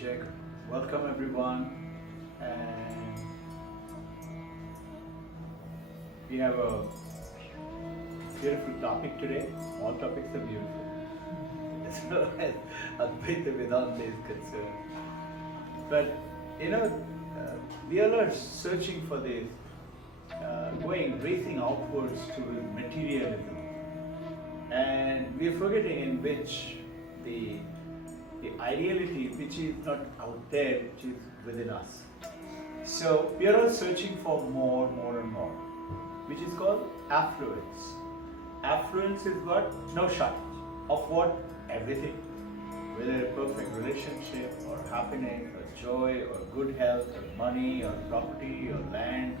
Check. Welcome everyone, and we have a beautiful topic today. All topics are beautiful as far as Advaita Vedanta is concerned. But we all are searching for this, racing outwards to materialism, and we are forgetting in which the ideality which is not out there, which is within us. So we are all searching for more and more, which is called affluence. Affluence is what? No shortage of what? Everything. Whether a perfect relationship or happiness or joy or good health or money or property or land,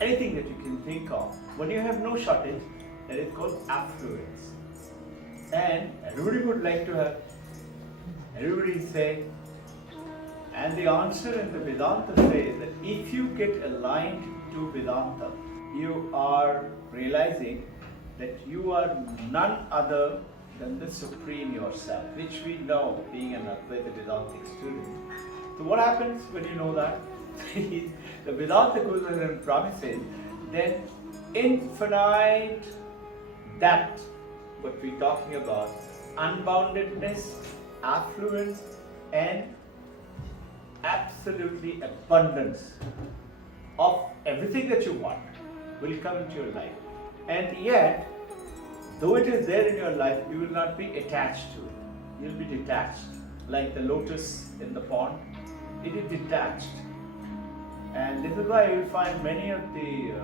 anything that you can think of. When you have no shortage, that is called affluence. And everybody would like to have. Everybody say, and the answer in the Vedanta says that if you get aligned to Vedanta, you are realizing that you are none other than the Supreme yourself, which we know being an Advaita Vedantic student. So what happens when you know that? The Vedanta goes ahead and promises then infinite, that what we're talking about, unboundedness, affluence, and absolutely abundance of everything that you want will come into your life. And yet, though it is there in your life, you will not be attached to it. You'll be detached, like the lotus in the pond. It is detached. And this is why you will find many of the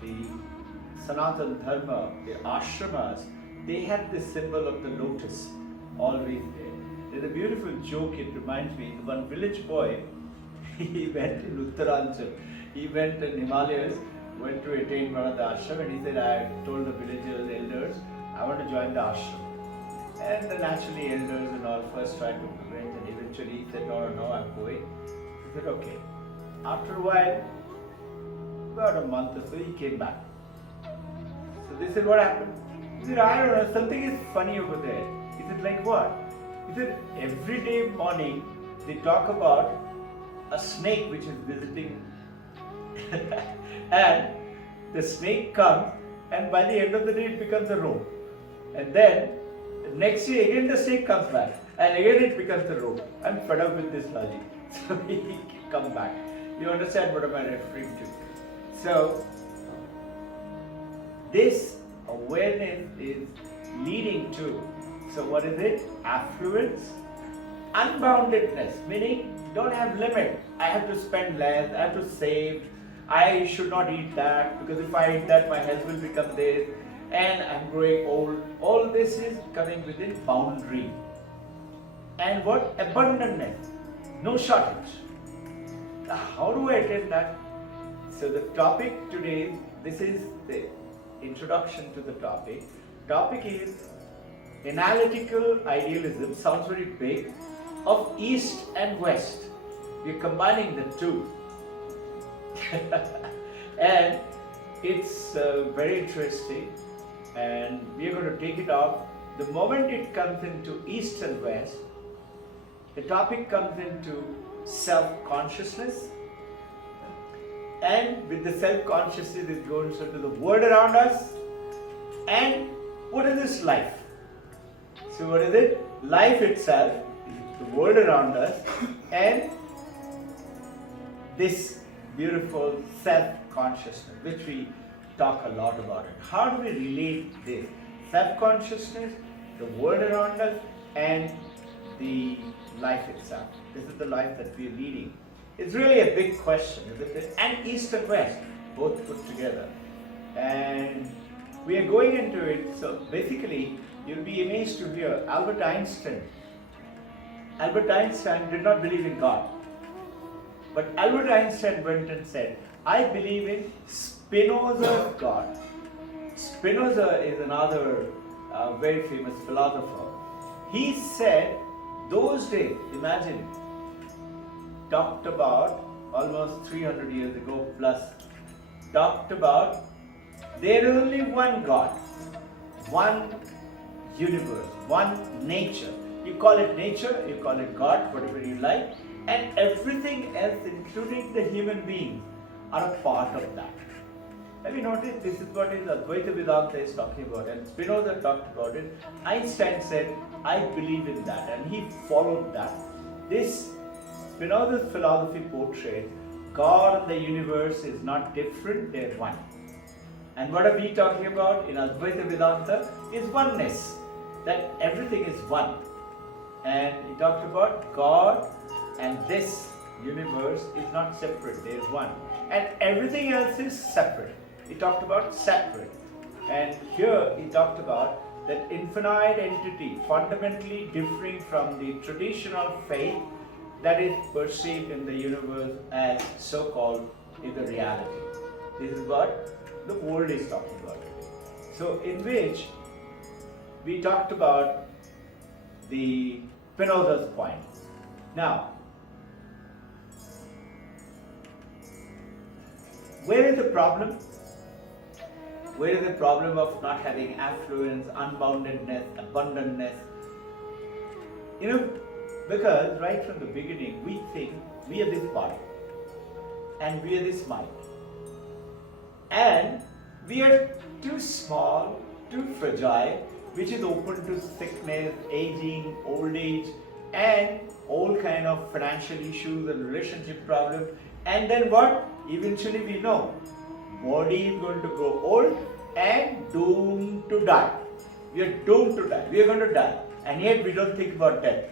the Sanatana Dharma, the ashramas, they have this symbol of the lotus always there. There's a beautiful joke, it reminds me. One village boy, he went in Uttaranchal, he went in Himalayas, went to attain one of the ashram, and he said, I told the villagers, elders, I want to join the ashram. And the naturally elders and all first tried to prevent, and eventually he said, no, I'm going. He said, okay. After a while, about a month or so, he came back. So they said, what happened? He said, I don't know, something is funny over there. He said, like what? He said, every day morning they talk about a snake which is visiting and the snake comes, and by the end of the day it becomes a rope. And then the next day again the snake comes back, and again it becomes a rope. I'm fed up with this logic. So he come back. You understand what am I referring to? So this awareness is leading to, so what is it? Affluence, unboundedness, meaning don't have limit. I have to spend less, I have to save, I should not eat that, because if I eat that my health will become this, and I'm growing old. All this is coming within boundary. And what? Abundantness, no shortage. How do I attain that? So the topic today, this is the introduction to the topic. Topic is analytical idealism, sounds very big, of East and West. We're combining the two. And it's very interesting, and we're going to take it off. The moment it comes into East and West, the topic comes into self-consciousness, and with the self-consciousness it goes into the world around us, and what is this life? So what is it? Life itself, the world around us, and this beautiful self-consciousness, which we talk a lot about it. How do we relate this? Self-consciousness, the world around us, and the life itself. This is the life that we are leading. It's really a big question, isn't it? And East and West, both put together. And we are going into it, so basically, you'll be amazed to hear Albert Einstein did not believe in God. But Albert Einstein went and said, I believe in Spinoza's God. Spinoza is another very famous philosopher. He said, those days, imagine, talked about almost 300 years ago plus, talked about there is only one God, one universe, one nature. You call it nature, you call it God, whatever you like, and everything else, including the human beings, are a part of that. Have you noticed? This is what is Advaita Vedanta is talking about, and Spinoza talked about it. Einstein said, I believe in that, and he followed that. This Spinoza's philosophy portrays God and the universe is not different, they're one. And what are we talking about in Advaita Vedanta is oneness, that everything is one. And he talked about God and this universe is not separate, there is one. And everything else is separate. He talked about separate. And here he talked about that infinite entity fundamentally differing from the traditional faith that is perceived in the universe as so-called is the reality. This is what the world is talking about. So in which we talked about the Spinoza's point. Now, where is the problem? Where is the problem of not having affluence, unboundedness, abundantness? Because right from the beginning we think we are this body and we are this mind. And we are too small, too fragile, which is open to sickness, aging, old age, and all kind of financial issues and relationship problems. And then what? Eventually we know, body is going to grow old and doomed to die. We are doomed to die. We are going to die. And yet we don't think about death.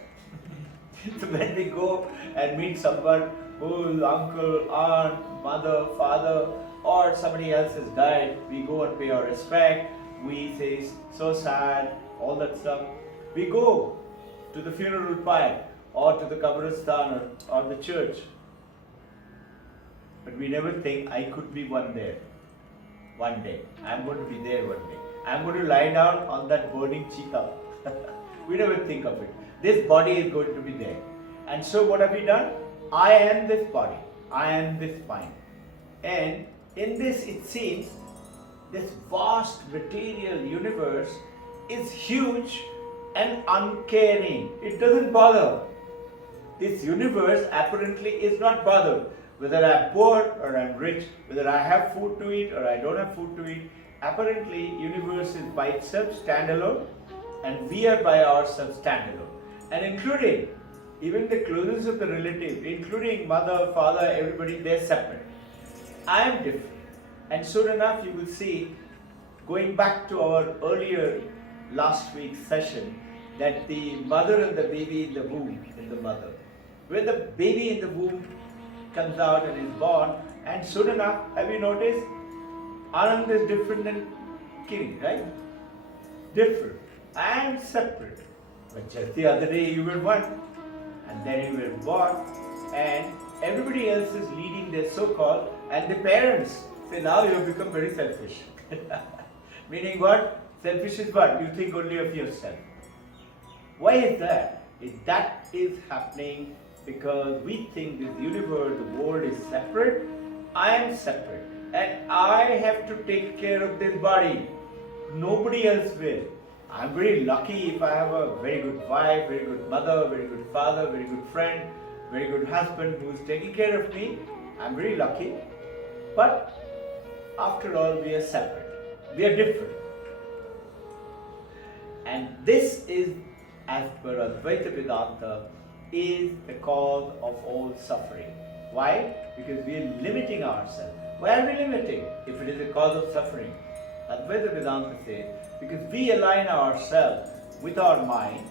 So when we go and meet someone whose uncle, aunt, mother, father, or somebody else has died, we go and pay our respect. We say, so sad, all that stuff. We go to the funeral pyre or to the Qabristan or the church. But we never think, I could be one day. I'm going to be there one day. I'm going to lie down on that burning cheetah. We never think of it. This body is going to be there. And so what have we done? I am this body. I am this mind. And in this, it seems, this vast material universe is huge and uncaring. It doesn't bother. This universe apparently is not bothered. Whether I'm poor or I'm rich, whether I have food to eat or I don't have food to eat, apparently universe is by itself standalone and we are by ourselves standalone. And including even the closest of the relative, including mother, father, everybody, they're separate. I am different. And soon enough you will see, going back to our earlier last week's session, that the mother and the baby in the womb, in the mother, where the baby in the womb comes out and is born, and soon enough, have you noticed, Anand is different than Kiri, right? Different. I am separate. But just the other day you were one, and then you were born, and everybody else is leading their so-called, and the parents say, now you have become very selfish. Meaning what? Selfish is what? You think only of yourself. Why is that? That is happening because we think this universe, the world is separate. I am separate. And I have to take care of this body. Nobody else will. I'm very lucky if I have a very good wife, very good mother, very good father, very good friend, very good husband who is taking care of me. I'm very lucky. But after all, we are separate. We are different. And this is, as per Advaita Vedanta, is the cause of all suffering. Why? Because we are limiting ourselves. Why are we limiting if it is a cause of suffering? Advaita Vedanta says, because we align ourselves with our mind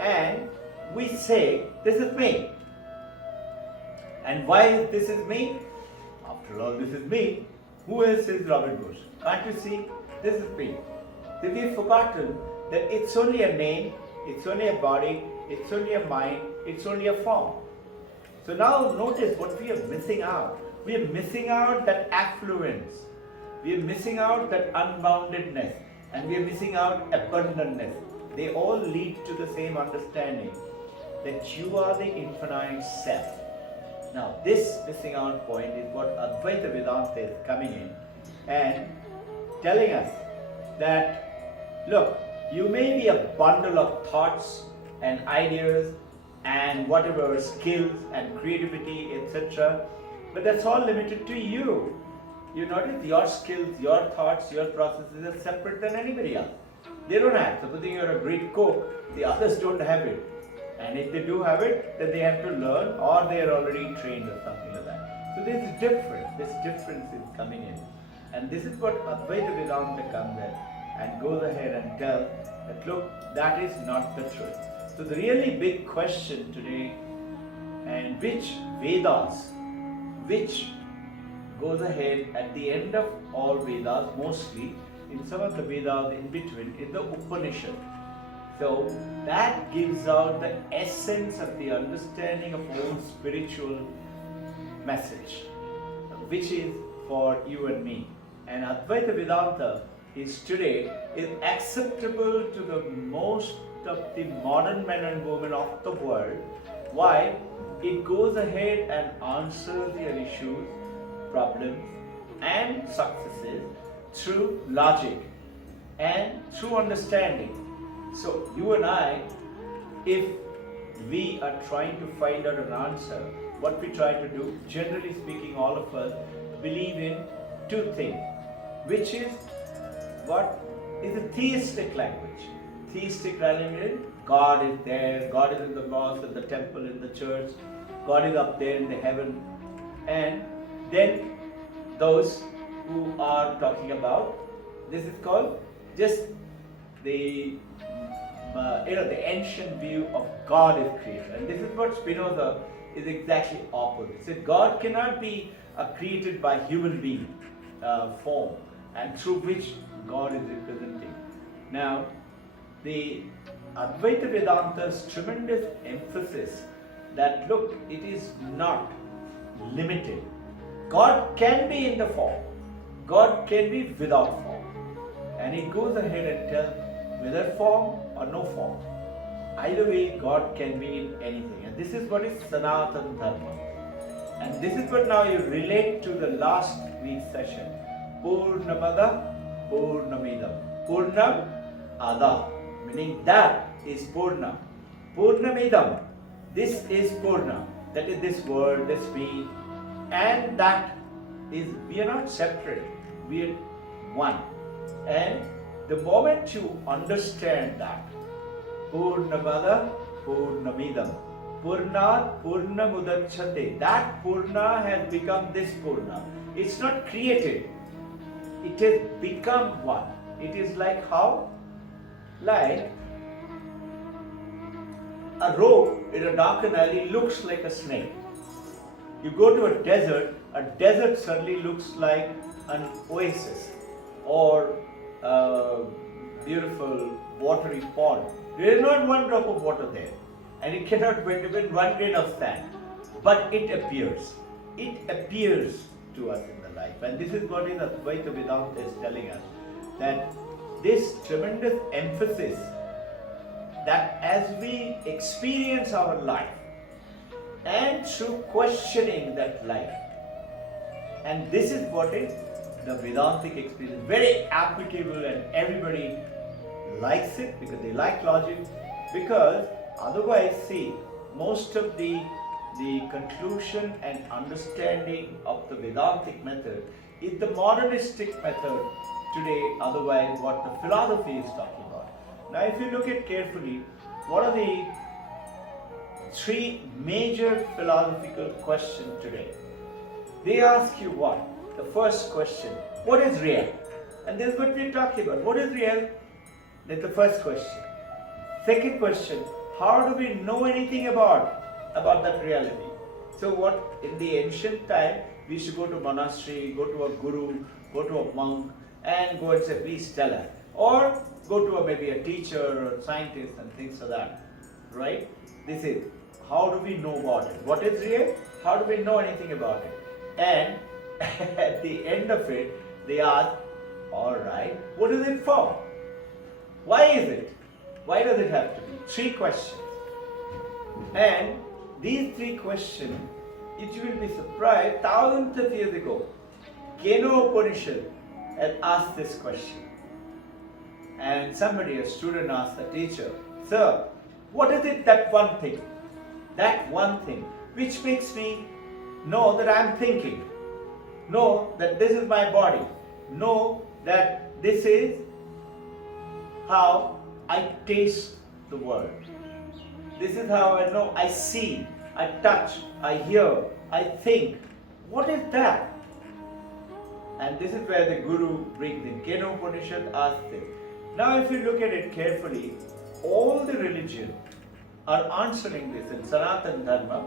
and we say, this is me. And why this is me? After all, this is me. Who else is Robin Bush? Can't you see? This is me. So we've forgotten that it's only a name, it's only a body, it's only a mind, it's only a form. So now notice what we are missing out. We are missing out that affluence. We are missing out that unboundedness. And we are missing out abundantness. They all lead to the same understanding that you are the infinite self. Now this missing out point is what Advaita Vedanta is coming in and telling us that, look, You may be a bundle of thoughts and ideas and whatever skills and creativity, etc. But that's all limited to you. You notice your skills, your thoughts, your processes are separate than anybody else. They don't have. Supposing you're a great cook, the others don't have it. And if they do have it, then they have to learn, or they are already trained or something like that. So this difference is coming in. And this is what Advaita Vedanta comes in and goes ahead and tells that look, that is not the truth. So the really big question today, and which Vedas, which goes ahead at the end of all Vedas, mostly in some of the Vedas in between, is the Upanishad. So that gives out the essence of the understanding of whole spiritual message, which is for you and me. And Advaita Vedanta is today is acceptable to the most of the modern men and women of the world. Why? It goes ahead and answers their issues, problems and successes through logic and through understanding. So you and I, if we are trying to find out an answer, what we try to do, generally speaking, all of us believe in two things, which is what is a theistic language. Theistic language, God is there, God is in the mosque, in the temple, in the church, God is up there in the heaven. And then those who are talking about, this is called just the the ancient view of God is creator. And this is what Spinoza is exactly opposite. So God cannot be created by human being form, and through which God is representing. Now, the Advaita Vedanta's tremendous emphasis that look, it is not limited. God can be in the form. God can be without form. And it goes ahead and tells whether form or no form. Either way, God can be in anything. And this is what is Sanatana Dharma. And this is what now you relate to the last week's session. Purnamada Purnamidam. Purnam Ada. Meaning that is Purna. Purnamidam. This is Purna. That is this word, this me. And that is, we are not separate. We are one. And the moment you understand that, Purnamada Purnamidam, Purnat Purnamudachyate, that Purna has become this Purna. It's not created. It has become one. It is like how? Like a rope in a darkened alley looks like a snake. You go to a desert suddenly looks like an oasis or a beautiful watery pond. There is not one drop of water there, and it cannot be even one grain of sand, but it appears. It appears to us in the life, and this is what is Advaita Vedanta is telling us, that this tremendous emphasis that as we experience our life and through questioning that life, and this is what is the Vedantic experience, very applicable, and everybody likes it because they like logic, because otherwise, see, most of the conclusion and understanding of the Vedantic method is the modernistic method today, otherwise what the philosophy is talking about. Now if you look at carefully, what are the three major philosophical questions today? They ask you what? The first question, what is real? And this is what we're talking about. What is real? That's the first question. Second question, how do we know anything about that reality? So what, in the ancient time, we used to go to a monastery, go to a guru, go to a monk, and go and say, please tell us. Or go to maybe a teacher or a scientist and things like that. Right? This is, how do we know about it? What is real? How do we know anything about it? And at the end of it, they ask, alright, what is it for? Why is it? Why does it have to be? Three questions. And these three questions, it will be surprised, thousands of years ago, Keno Upanishad had asked this question. and somebody, a student, asked the teacher, "Sir, what is it, that one thing which makes me know that I am thinking, know that this is my body, know that this is how I taste the world. This is how I know I see, I touch, I hear, I think. What is that?" And this is where the Guru brings in. Kena Upanishad asks it. Now if you look at it carefully, all the religions are answering this in Sanatana Dharma,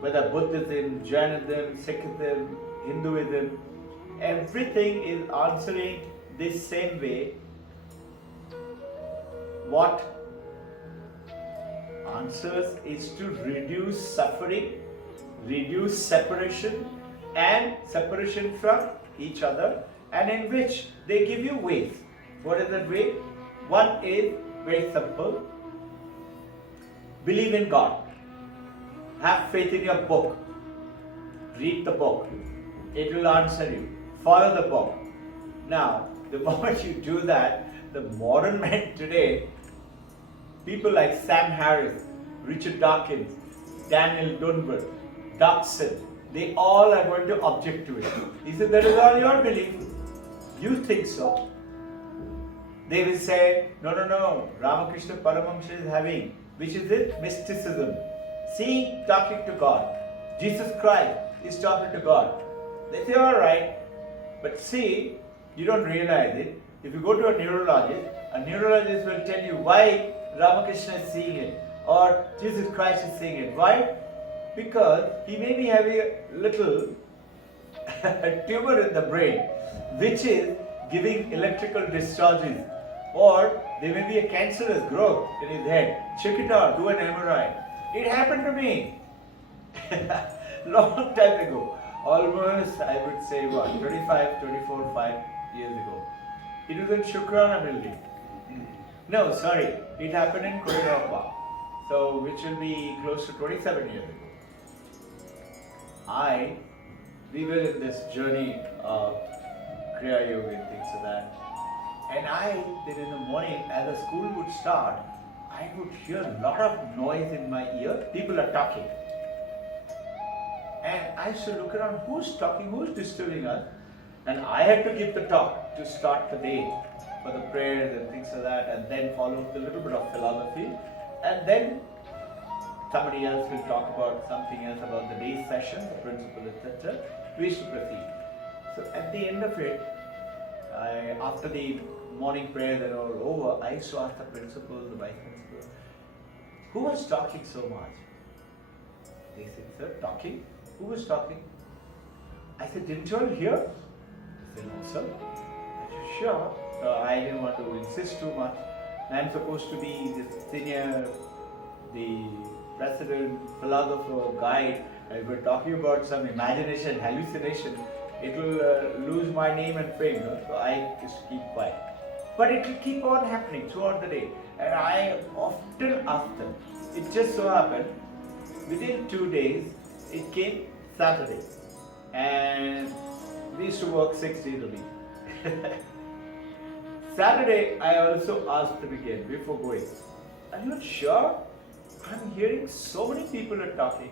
whether Buddhism, Jainism, Sikhism, Hinduism, everything is answering this same way. What answers is to reduce suffering, reduce separation and separation from each other, and in which they give you ways. What is that way? One is very simple. Believe in God. Have faith in your book. Read the book. It will answer you. Follow the book. Now, the moment you do that, the modern men today, people like Sam Harris, Richard Dawkins, Daniel Dunbar, Dodson, they all are going to object to it. He said, that is all your belief. You think so. They will say, no, Ramakrishna Paramahamsa is having, which is it? Mysticism. See, talking to God. Jesus Christ is talking to God. They say, all right, but see, you don't realize it. If you go to a neurologist will tell you why Ramakrishna is seeing it or Jesus Christ is seeing it. Why? Because he may be having a little tumor in the brain which is giving electrical discharges, or there may be a cancerous growth in his head. Check it out, do an MRI. It happened to me long time ago. Almost, I would say, 5 years ago. It was in Shukrana building. No, sorry, it happened in Koirappa. So, which will be close to 27 years ago. We were in this journey of Kriya Yoga and things like that. And then in the morning, as the school would start, I would hear a lot of noise in my ear. People are talking. And I used to look around, who's talking, who's disturbing us? And I had to give the talk to start the day for the prayers and things like that, and then follow with a little bit of philosophy. And then somebody else will talk about something else about the day's session, the principle, etc. We used to proceed. So at the end of it, after the morning prayers are all over, I used to ask the principal, the vice principal, who was talking so much? They said, sir, talking? Who was talking? I said, didn't you all hear? They said, no, sir. I said, sure. I didn't want to insist too much. I'm supposed to be the senior, the president, philosopher, guide. If we're talking about some imagination, hallucination, it will lose my name and fame. So I just keep quiet. But it will keep on happening throughout the day. And I often ask them. It just so happened, within 2 days, it came Saturday. And we used to work 6 days a week. Saturday, I also asked them again before going, are you sure? I'm hearing so many people are talking.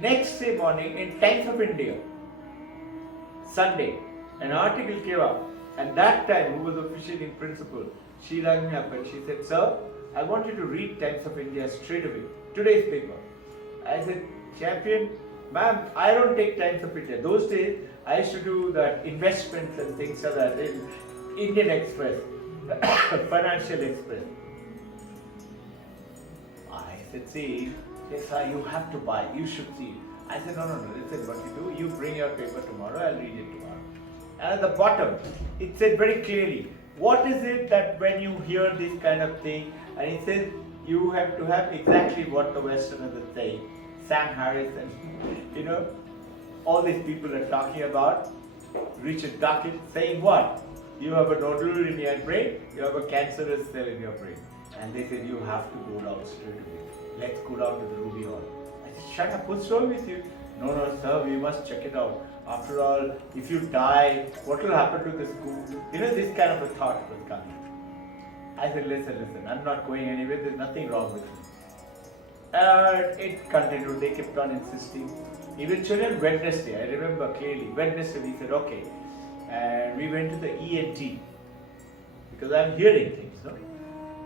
Next day morning in Times of India, Sunday, an article came up, and that time, who was officiating principal, she rang me up and she said, sir, I want you to read Times of India straight away, today's paper. I said, champion, ma'am, I don't take Times of India. Those days, I used to do that investments and things like that in Indian Express, Financial Express. I said, see, yes, sir, you have to buy, you should see. I said, no, listen, what you do, you bring your paper tomorrow, I'll read it tomorrow. And at the bottom, it said very clearly, what is it that when you hear this kind of thing, and it says, you have to have exactly what the Westerners are saying. Sam Harris and, all these people are talking about. Richard Dawkins saying what? You have a nodule in your brain, you have a cancerous cell in your brain. And they said, you have to go down straight away. Let's go down to the Ruby Hall. I said, shut up, what's wrong with you? No, sir, we must check it out. After all, if you die, what will happen to the school? This kind of a thought was coming. I said, listen, I'm not going anywhere, there's nothing wrong with me. It continued, they kept on insisting. Eventually on Wednesday, I remember clearly, Wednesday we said, okay. And we went to the ENT, because I'm hearing things, no?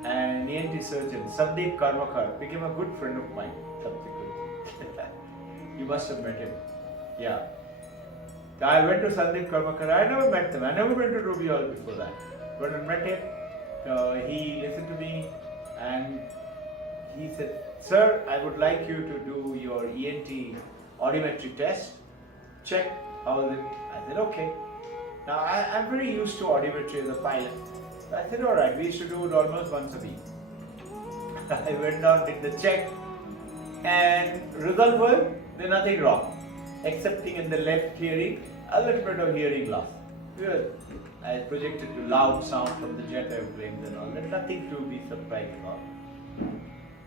And ENT surgeon, Sandeep Karmakar, became a good friend of mine subsequently. You must have met him. Yeah. I went to Sandeep Karmakar, I never met them, I never went to Ruby Hall before that. When I met him, he listened to me and he said, sir, I would like you to do your ENT audiometry test. Check how is it. I said, okay. Now I'm very used to audiometry as a pilot. So I said, alright, we should do it almost once a week. I went down, did the check, and result was there's nothing wrong. Excepting in the left hearing, a little bit of hearing loss. Because I projected to loud sound from the jet airplanes and all that, nothing to be surprised about.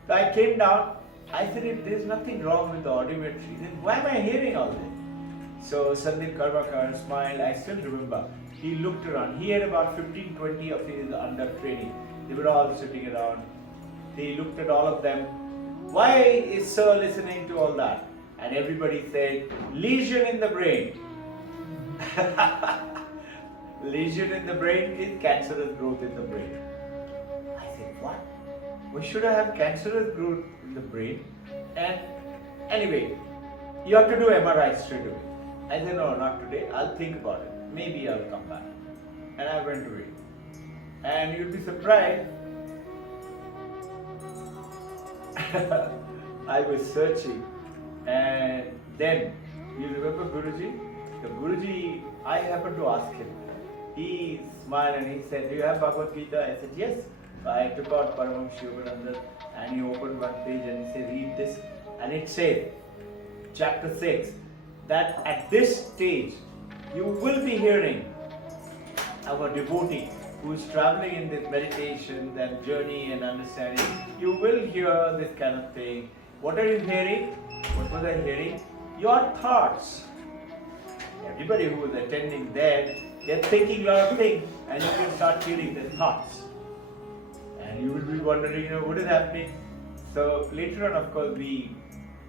So I came down, I said, if there's nothing wrong with the audiometry, then why am I hearing all this? So Sandeep Karmakar smiled, I still remember. He looked around, he had about 15-20 of his under training. They were all sitting around. He looked at all of them. Why is sir listening to all that? And everybody said, lesion in the brain. Lesion in the brain is cancerous growth in the brain. I said, what? We should have cancerous growth in the brain. And anyway, you have to do MRI straight away. I said, no, not today. I'll think about it. Maybe I'll come back. And I went to it. And you'll be surprised. I was searching. And then, you remember Guruji? The Guruji, I happened to ask him. He smiled and he said, do you have Bhagavad Gita? I said, yes. I took out Paramaham Shivananda and he opened one page and he said, read this. And it said, chapter 6, that at this stage, you will be hearing our devotee who is traveling in this meditation and journey and understanding. You will hear this kind of thing. What are you hearing? What was I hearing? Your thoughts. Everybody who is attending there, they're thinking a lot of things and you can start hearing their thoughts. And you will be wondering, what is happening? So later on, of course, we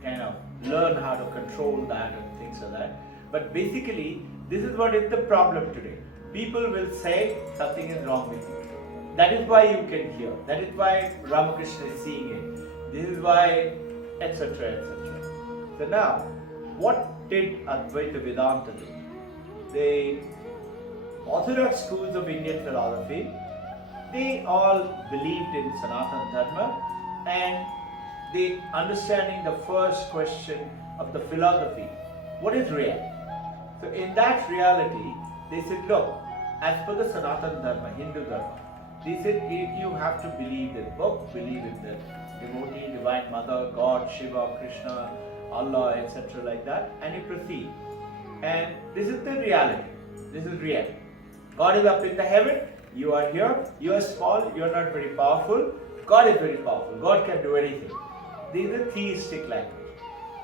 kind of learn how to control that and things like that. But basically, this is what is the problem today. People will say something is wrong with you. That is why you can hear. That is why Ramakrishna is seeing it. This is why, etc., etc. So now, what did Advaita Vedanta do? The orthodox schools of Indian philosophy, they all believed in Sanatana Dharma and the understanding the first question of the philosophy, what is real? So in that reality, they said, look, as per the Sanatana Dharma, Hindu Dharma, they said you have to believe the book, believe in the devotee, divine mother, God, Shiva, Krishna, Allah, etc. like that, and you proceed. And this is the reality. This is real. God is up in the heaven, you are here, you are small, you are not very powerful. God is very powerful, God can do anything. This is a theistic language.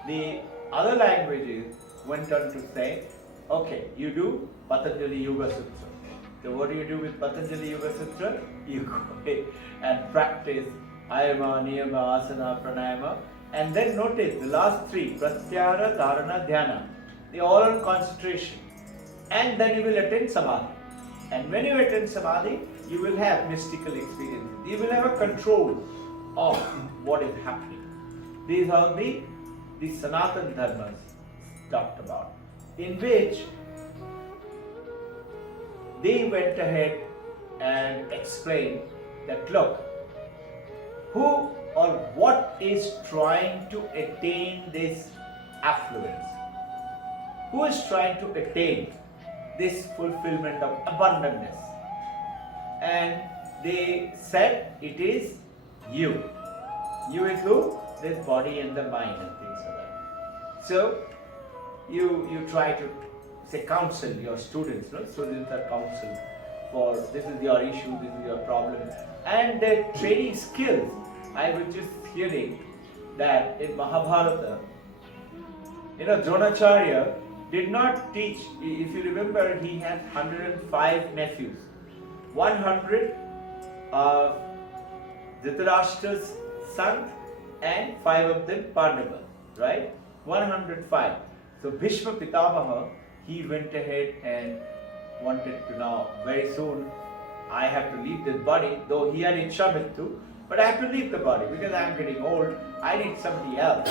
The other languages went on to say, okay, you do Patanjali Yoga Sutra. So what do you do with Patanjali Yoga Sutra? You go and practice Ayama, Niyama, Asana, Pranayama. And then notice the last three, Pratyahara, Dharana, Dhyana. They all are concentration. And then you will attain Samadhi. And when you attain Samadhi, you will have mystical experiences. You will have a control of what is happening. These are the Sanatana Dharmas talked about, in which they went ahead and explained that, look, who or what is trying to attain this affluence? Who is trying to attain this fulfillment of abundantness? And they said it is you. You is who? This body and the mind and things like that. So you try to say counsel your students, no? Students are counseled for this is your issue, this is your problem. And their training skills, I was just hearing that in Mahabharata, Dronacharya did not teach, if you remember, he had 105 nephews. 100 of Dhritarashtra's sons and 5 of them Pandavas, right? 105. So Bhishma Pitamaha, he went ahead and wanted to now, very soon, I have to leave this body, though he had Ichhamrityu, but I have to leave the body because I am getting old, I need somebody else.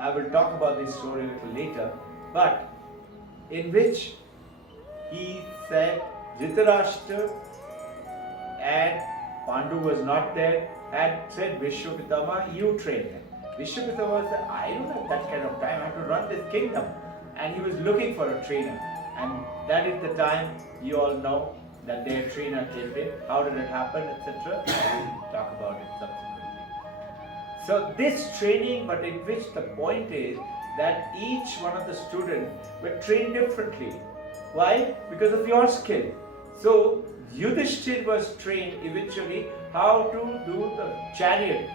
I will talk about this story a little later, but in which he said Dhritarashtra and Pandu was not there, had said Bhishma Pitamaha, you train him. Bhishma Pitamaha said, I don't have that kind of time, I have to run this kingdom. And he was looking for a trainer. And that is the time, you all know, that their trainer came in. How did it happen, etc. I will talk about it subsequently. So this training, but in which the point is that each one of the students were trained differently. Why? Because of your skill. So Yudhishthir was trained eventually how to do the chariot.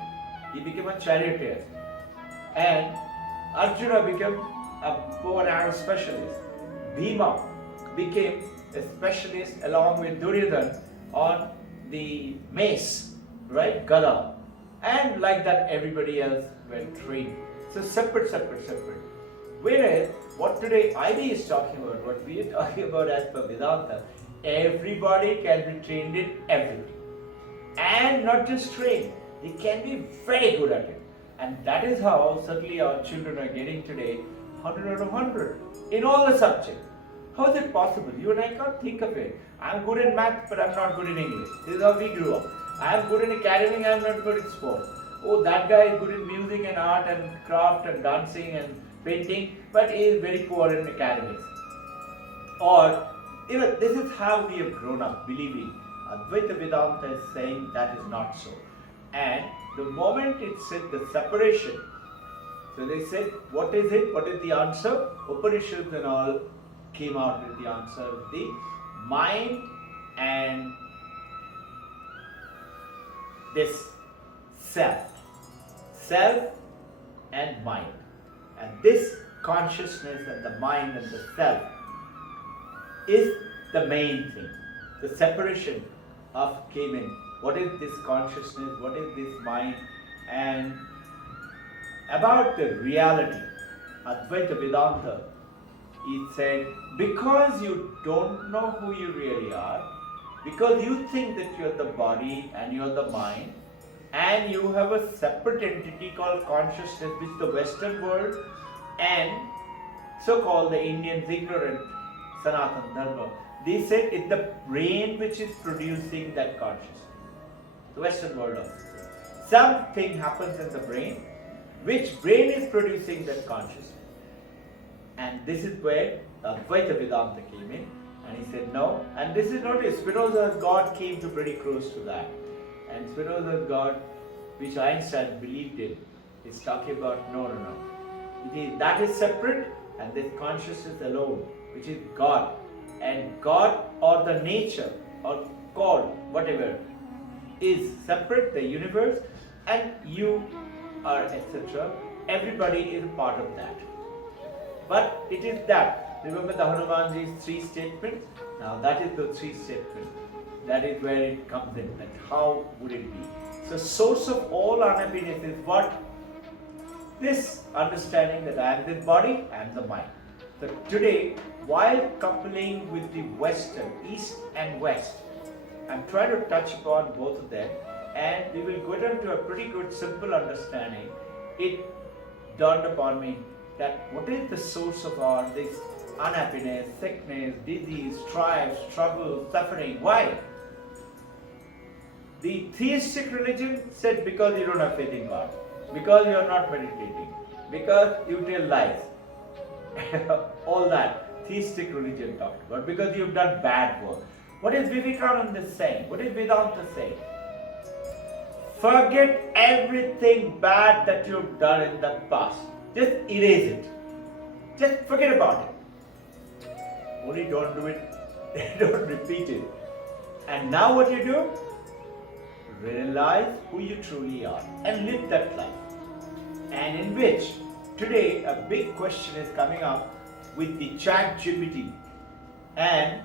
He became a charioteer. And Arjuna became a bow and arrow specialist. Bhima became a specialist along with Duryodhana on the mace, right? Gada. And like that everybody else were trained. So separate. Whereas what today ID is talking about, what we are talking about as per Vedanta, everybody can be trained in everything. And not just trained, they can be very good at it. And that is how certainly our children are getting today 100 out of 100 in all the subjects. How is it possible? You and I can't think of it. I'm good in math, but I'm not good in English. This is how we grew up. I'm good in academic, I'm not good in sport. Oh, that guy is good in music and art and craft and dancing and painting, but he is very poor in academics. Or, this is how we have grown up believing. Advaita Vedanta is saying that is not so. And the moment it said the separation, so they said, what is it? What is the answer? Upanishads and all came out with the answer of the mind and this self and mind. And this consciousness and the mind and the self is the main thing. The separation of came in. What is this consciousness? What is this mind? And about the reality, Advaita Vedanta, it said, because you don't know who you really are, because you think that you're the body and you're the mind, and you have a separate entity called consciousness, which the Western world and so-called the Indians ignorant Sanatana Dharma, they said it's the brain which is producing that consciousness. The Western world also. Something happens in the brain, which brain is producing that consciousness. And this is where Advaita Vedanta came in, and he said no. And this is not Spinoza's God came to pretty close to that. And Spinoza's God, which Einstein believed in, is talking about no. That is separate, and this consciousness alone, which is God. And God or the nature or God, whatever, is separate, the universe, and you are, etc. Everybody is a part of that. But it is that. Remember the Hanumanji's 3 statements? Now that is the 3 statements. That is where it comes in. That how would it be? So source of all unhappiness is what? This understanding that I am this body, I am the mind. So today, while coupling with the Western, East and West, I'm trying to touch upon both of them, and we will go down to a pretty good simple understanding. It dawned upon me that what is the source of all this unhappiness, sickness, disease, strife, struggle, suffering? Why? The theistic religion said because you don't have faith in God, because you are not meditating, because you tell lies. All that theistic religion talked about, because you've done bad work. What is Vivekananda saying? What is Vedanta saying? Forget everything bad that you've done in the past. Just erase it. Just forget about it. Only don't do it, don't repeat it. And now what you do? Realize who you truly are and live that life. And in which today a big question is coming up with the ChatGPT, and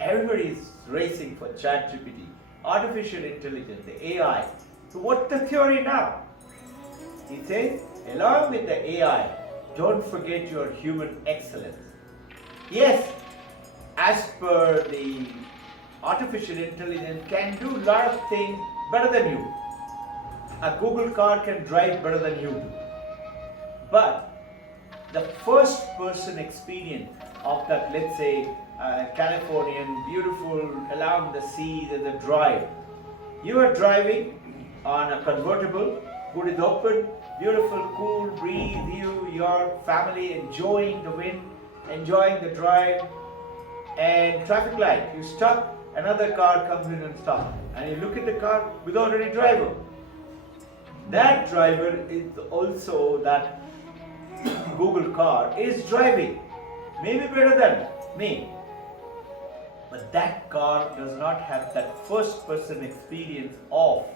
everybody is racing for ChatGPT. artificial intelligence, the AI. So what's the theory now? He says, along with the AI, don't forget your human excellence. Yes, as per the artificial intelligence can do a lot of things better than you. A Google car can drive better than you do. But the first person experience of that, let's say, Californian, beautiful, along the sea, there's a drive. You are driving on a convertible, hood is open, beautiful, cool breeze, your family enjoying the wind, enjoying the drive, and traffic light, you stop, another car comes in and stops, and you look at the car without any driver. That driver is also that Google car is driving, maybe better than me. But that car does not have that first person experience of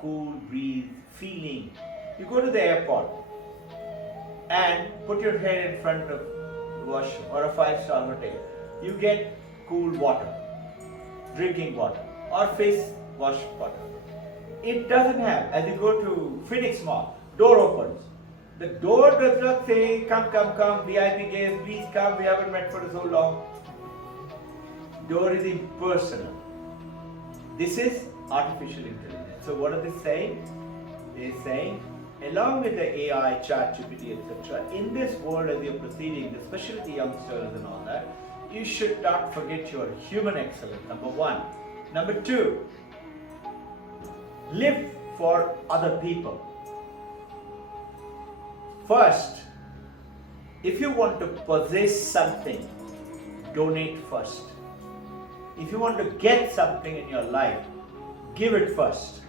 cool breeze, feeling. You go to the airport and put your head in front of the washroom or a 5-star hotel. You get cool water, drinking water or face wash water. It doesn't have, as you go to Phoenix Mall, door opens. The door does not say, come, VIP guests, please come, we haven't met for so long. Door is impersonal. This is artificial intelligence. So what are they saying? They're saying, along with the AI, ChatGPT, etc., in this world as you're proceeding, especially the youngsters and all that, you should not forget your human excellence, number one. Number two, live for other people. First, if you want to possess something, donate first. If you want to get something in your life, give it first.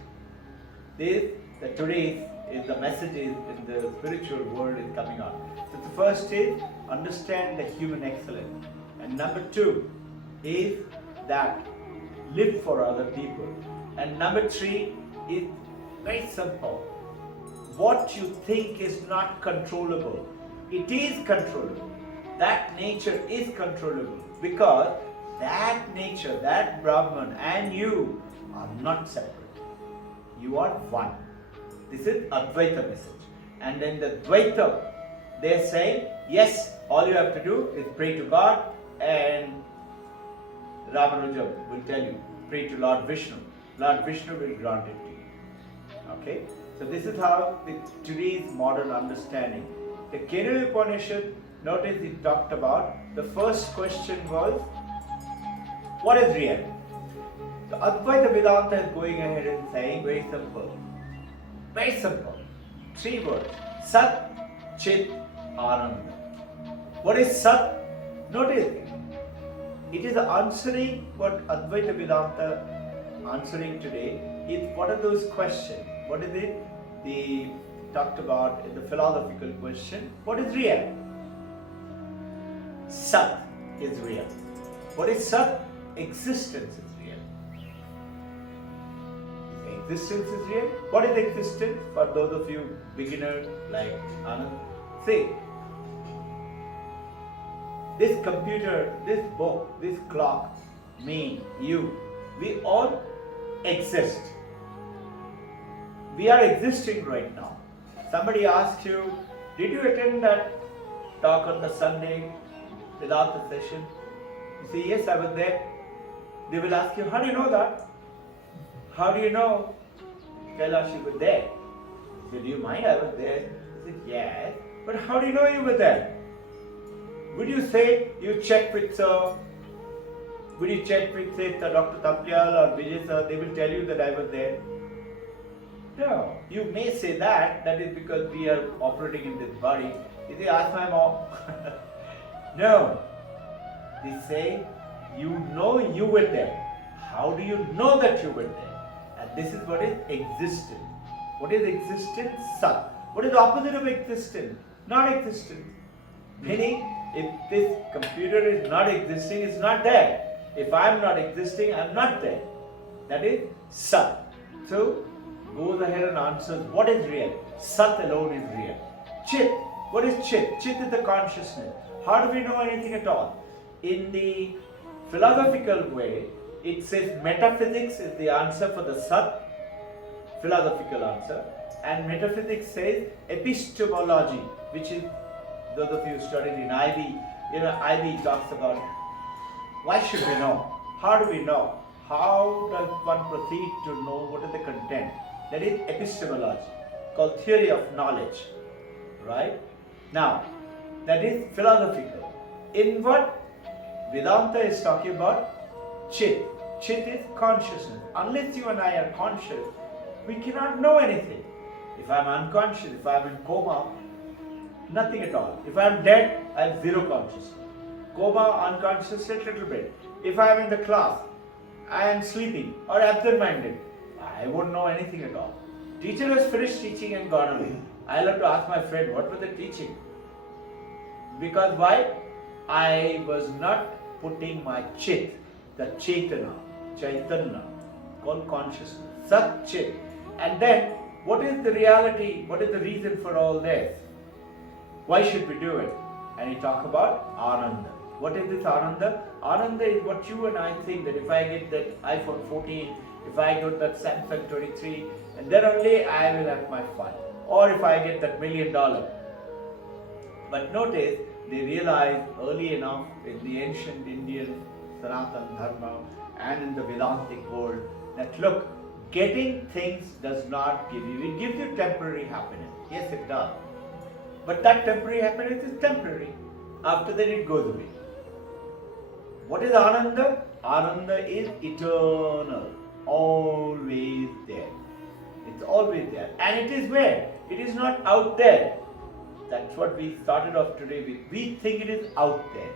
Today is the message is in the spiritual world is coming on. So the first is understand the human excellence. And number two is that live for other people. And number three is very simple. What you think is not controllable, it is controllable. That nature is controllable because that nature, that Brahman and you are not separate. You are one. This is Advaita message. And then the Dvaita, they say, yes, all you have to do is pray to God, and Ramanuja will tell you, pray to Lord Vishnu. Lord Vishnu will grant it to you. Okay? So this is how today's modern understanding. The Kenu Upanishad, notice it talked about, the first question was, what is real? The Advaita Vedanta is going ahead and saying very simple. Very simple. 3 words. Sat, Chit, Ananda. What is Sat? Notice, it is answering what Advaita Vedanta answering today is what are those questions? What is it? They talked about in the philosophical question, what is real? Sat is real. What is Sat? Existence is real. Existence is real. What is existence? For those of you beginners like Anand, say, this computer, this book, this clock, me, you, we all exist. We are existing right now. Somebody asks you, did you attend that talk on the Sunday without the session? You say, yes, I was there. They will ask you, how do you know that? How do you know? Kailash, you were there. You say, do you mind I was there? You said, yes. But how do you know you were there? Would you say you checked with would you check with say Dr. Tampyal or Vijay sir, they will tell you that I was there? No. You may say that is because we are operating in this body. You say, ask my mom. No. They say, you know you were there. How do you know that you were there? And this is what is existence. What is existence? Sat. What is the opposite of existence? Non-existence. Meaning, if this computer is not existing, it's not there. If I'm not existing, I'm not there. That is Sat. So, goes ahead and answers what is real. Sat alone is real. Chit. What is Chit? Chit is the consciousness. How do we know anything at all? In the philosophical way, It says metaphysics is the answer for the Sat, philosophical answer, and metaphysics says epistemology, which is, those of you who studied in IB, IB talks about why should we know? How do we know? How does one proceed to know what is the content? That is epistemology, called theory of knowledge, right? Now, that is philosophical. In what Vedanta is talking about, Chit. Chit is consciousness. Unless you and I are conscious, we cannot know anything. If I am unconscious, if I am in coma, nothing at all. If I am dead, I have zero consciousness. Coma, unconscious, a little bit. If I am in the class, I am sleeping or absent-minded, I won't know anything at all. Teacher has finished teaching and gone away. I'll have to ask my friend, what was the teaching? Because why? I was not putting my chit, the chaitanya, called consciousness, sat chit. And then, what is the reality? What is the reason for all this? Why should we do it? And he talk about Ananda. What is this Ananda? Ananda is what you and I think that if I get that iPhone 14, if I get that Samsung 23, and then only I will have my fun. Or if I get that $1 million. But notice, they realized early enough in the ancient Indian Sanatana Dharma and in the Vedantic world that look, getting things does not give you, it gives you temporary happiness. Yes, it does. But that temporary happiness is temporary. After that it goes away. What is Ananda? Ananda is eternal, always there. It's always there. And it is where? It is not out there. That's what we started off today with. We think it is out there.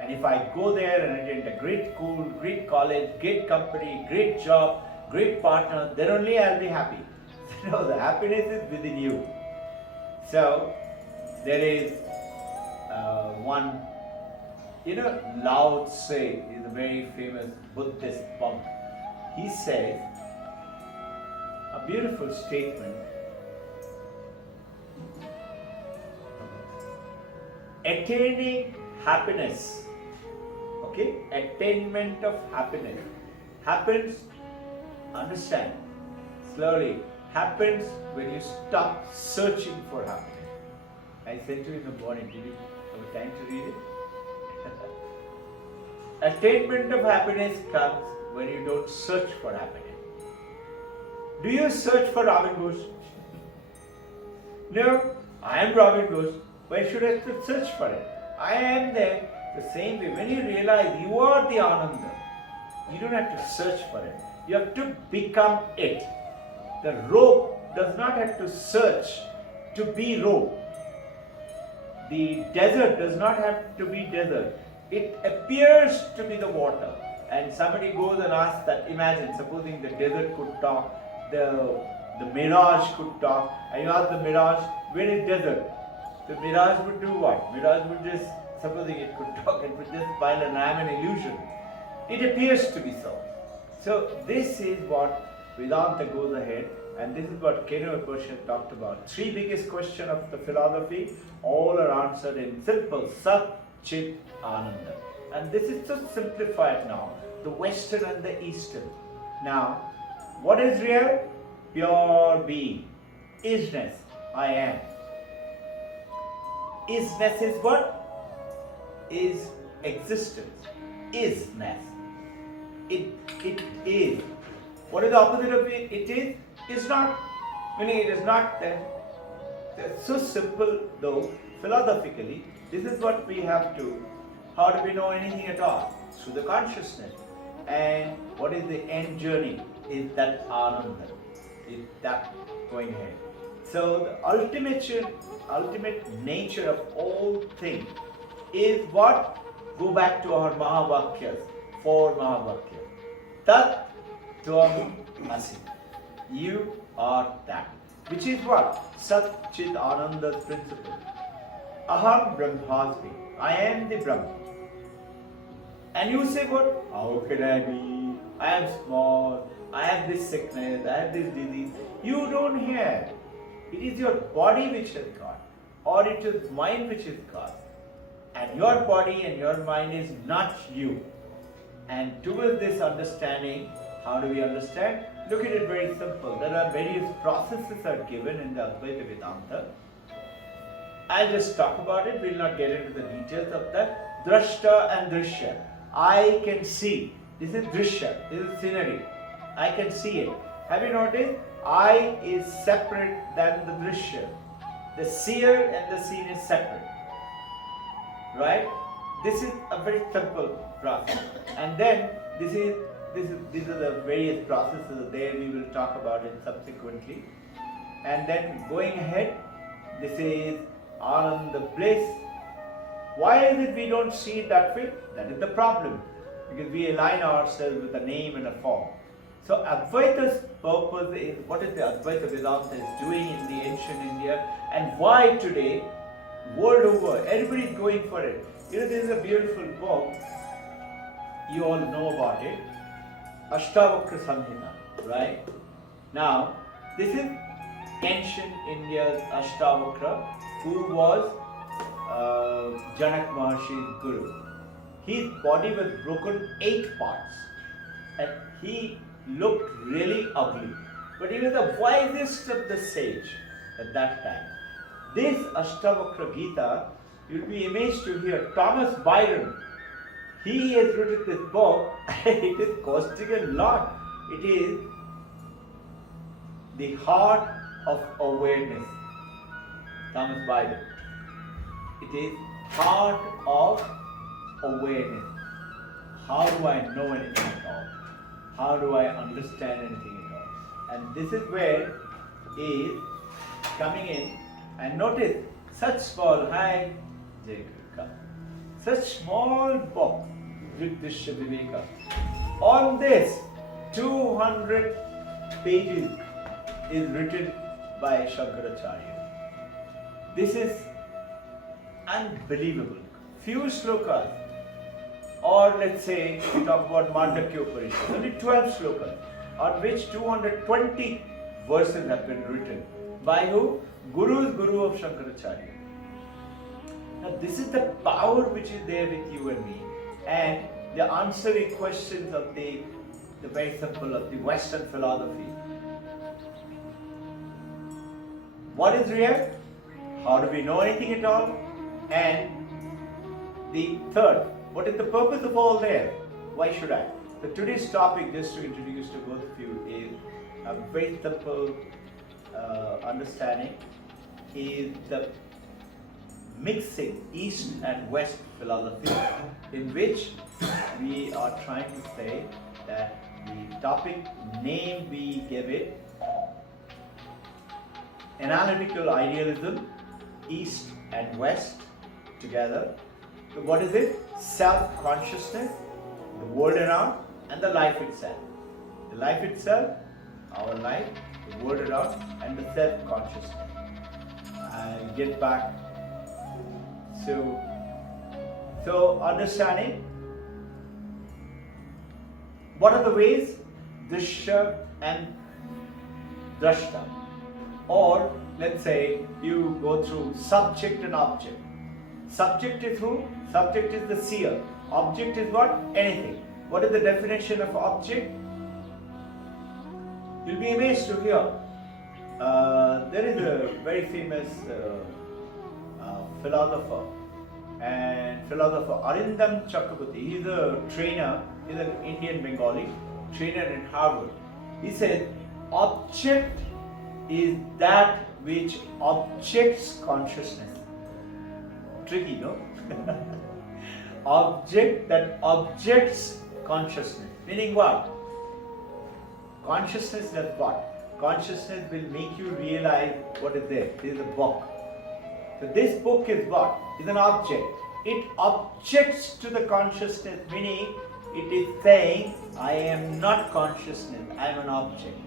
And if I go there and I get a great school, great college, great company, great job, great partner, then only I'll be happy. No, the happiness is within you. So, there is one, Lao Tse is a very famous Buddhist monk. He says a beautiful statement. Attaining happiness, attainment of happiness happens, understand, slowly, happens when you stop searching for happiness. I sent you in the morning, did you have time to read it? Attainment of happiness comes when you don't search for happiness. Do you search for Robin Ghosh? No, I am Robin Ghosh. Why should I search for it? I am there. The same way, when you realize you are the Ananda, you don't have to search for it. You have to become it. The rope does not have to search to be rope. The desert does not have to be desert. It appears to be the water. And somebody goes and asks that, imagine, supposing the desert could talk, the mirage could talk, and you ask the mirage, where is desert? The mirage would do what? Mirage would just, supposing it could talk, it would just smile and I am an illusion. It appears to be so. So this is what Vedanta goes ahead, and this is what Keno Koshin talked about. Three biggest questions of the philosophy, all are answered in simple Sat, Chit, Ananda. And this is so simplified now, the Western and the Eastern. Now, what is real? Pure being. Isness, I am. Isness is what? Is existence. Isness. It is. What is the opposite of it? It is not. Meaning it is not there. It's so simple though, philosophically, this is what we have to. How do we know anything at all? Through the consciousness. And what is the end journey? Is that Ananda. Is that going ahead. So the ultimate nature of all things is what? Go back to our Mahavakyas, 4 Mahavakyas. Tat Tvam Asi. You are that. Which is what? Sat Chit Ananda's principle. Aham Brahmasmi. I am the Brahma. And you say what? How can I be? I am small. I have this sickness. I have this disease. You don't hear. It is your body which has got, or it is mind which is got. And your body and your mind is not you. And towards this understanding, how do we understand? Look at it very simple. There are various processes are given in the Advaita Vedanta. I'll just talk about it. We'll not get into the details of that. Drashta and Drishya. I can see. This is Drishya. This is scenery. I can see it. Have you noticed? I is separate than the Drishya. The seer and the seen is separate. Right? This is a very simple process. And then these are the various processes there. We will talk about it subsequently. And then going ahead, this is Ananda bliss. Why is it we don't see it that way? That is the problem. Because we align ourselves with a name and a form. So Advaita's purpose is, what is the Advaita Vedanta is doing in the ancient India, and why today, world over, everybody is going for it. You know, there is a beautiful book, you all know about it, Ashtavakra Samhita, right? Now, this is ancient India's Ashtavakra, who was Janak Maharshi's guru. His body was broken 8 parts, and he looked really ugly. But he was the wisest of the sage at that time. This Ashtavakra Gita, you'll be amazed to hear Thomas Byron. He has written this book. It is costing a lot. It is the heart of awareness. Thomas Byron. It is heart of awareness. How do I know anything at all? How do I understand anything at all? And this is where is coming in. And notice such small, hi, Jagrika, such small book, Drisya Viveka. On this, 200 pages is written by Shankaracharya. This is unbelievable. Few slokas, or let's say we talk about Mandakya Upanishad, only 12 slokas, on which 220 verses have been written. By who? Guru is Guru of Shankaracharya. Now this is the power which is there with you and me, and the answering questions of the very simple of the Western philosophy. What is real? How do we know anything at all? And the third, what is the purpose of all there? Why should I? So today's topic, just to introduce to both of you, is a very simple understanding, is the mixing East and West philosophy, in which we are trying to say that the topic name we give it, analytical idealism, East and West together. So what is it? Self-consciousness, the world around, and the life itself. The life itself, our life, the world around, and the self-consciousness. I'll get back. So understanding, what are the ways? Drishya and Drashta. Or let's say you go through subject and object. Subject is who? Subject is the seer. Object is what? Anything. What is the definition of object? You'll be amazed to hear. There is a very famous philosopher Arindam Chakraborty. He's a trainer, he's an Indian Bengali trainer in Harvard. He said, object is that which objects consciousness. Tricky, no? Object that objects consciousness. Meaning what? Consciousness does what? Consciousness will make you realize what is there. This is a book. So this book is what? Is an object. It objects to the consciousness, meaning it is saying, I am not consciousness, I am an object.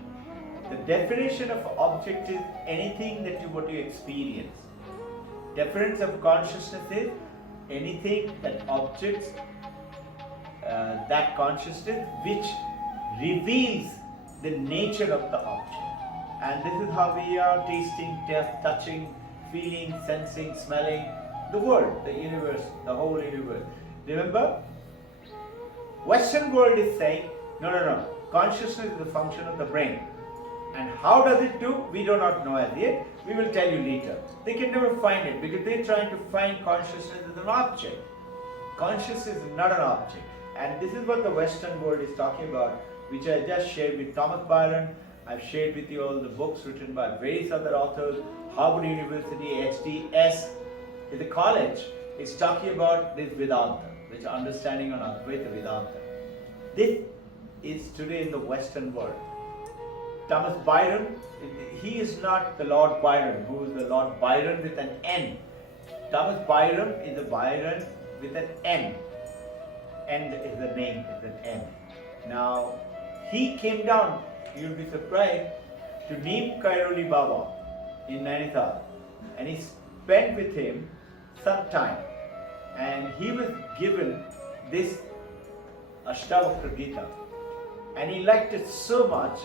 The definition of object is anything that you want to experience. Definition of consciousness is anything that objects that consciousness which reveals the nature of the object. And this is how we are tasting, touching, feeling, sensing, smelling the world, the universe, the whole universe. Remember, Western world is saying, no, no, no, consciousness is a function of the brain. And how does it do? We do not know as yet. We will tell you later. They can never find it because they're trying to find consciousness as an object. Consciousness is not an object. And this is what the Western world is talking about, which I just shared with Thomas Byron. I've shared with you all the books written by various other authors. Harvard University, HDS, is a college, is talking about this Vedanta, which is understanding on Advaita Vedanta. This is today in the Western world. Thomas Byron, he is not the Lord Byron, who is the Lord Byron with an N. Thomas Byron is a Byron with an N. End is the name, is an N. Now, he came down, you'll be surprised, to Neem Kairoli Baba in Nainital, and he spent with him some time, and he was given this Ashtavakra Gita, and he liked it so much,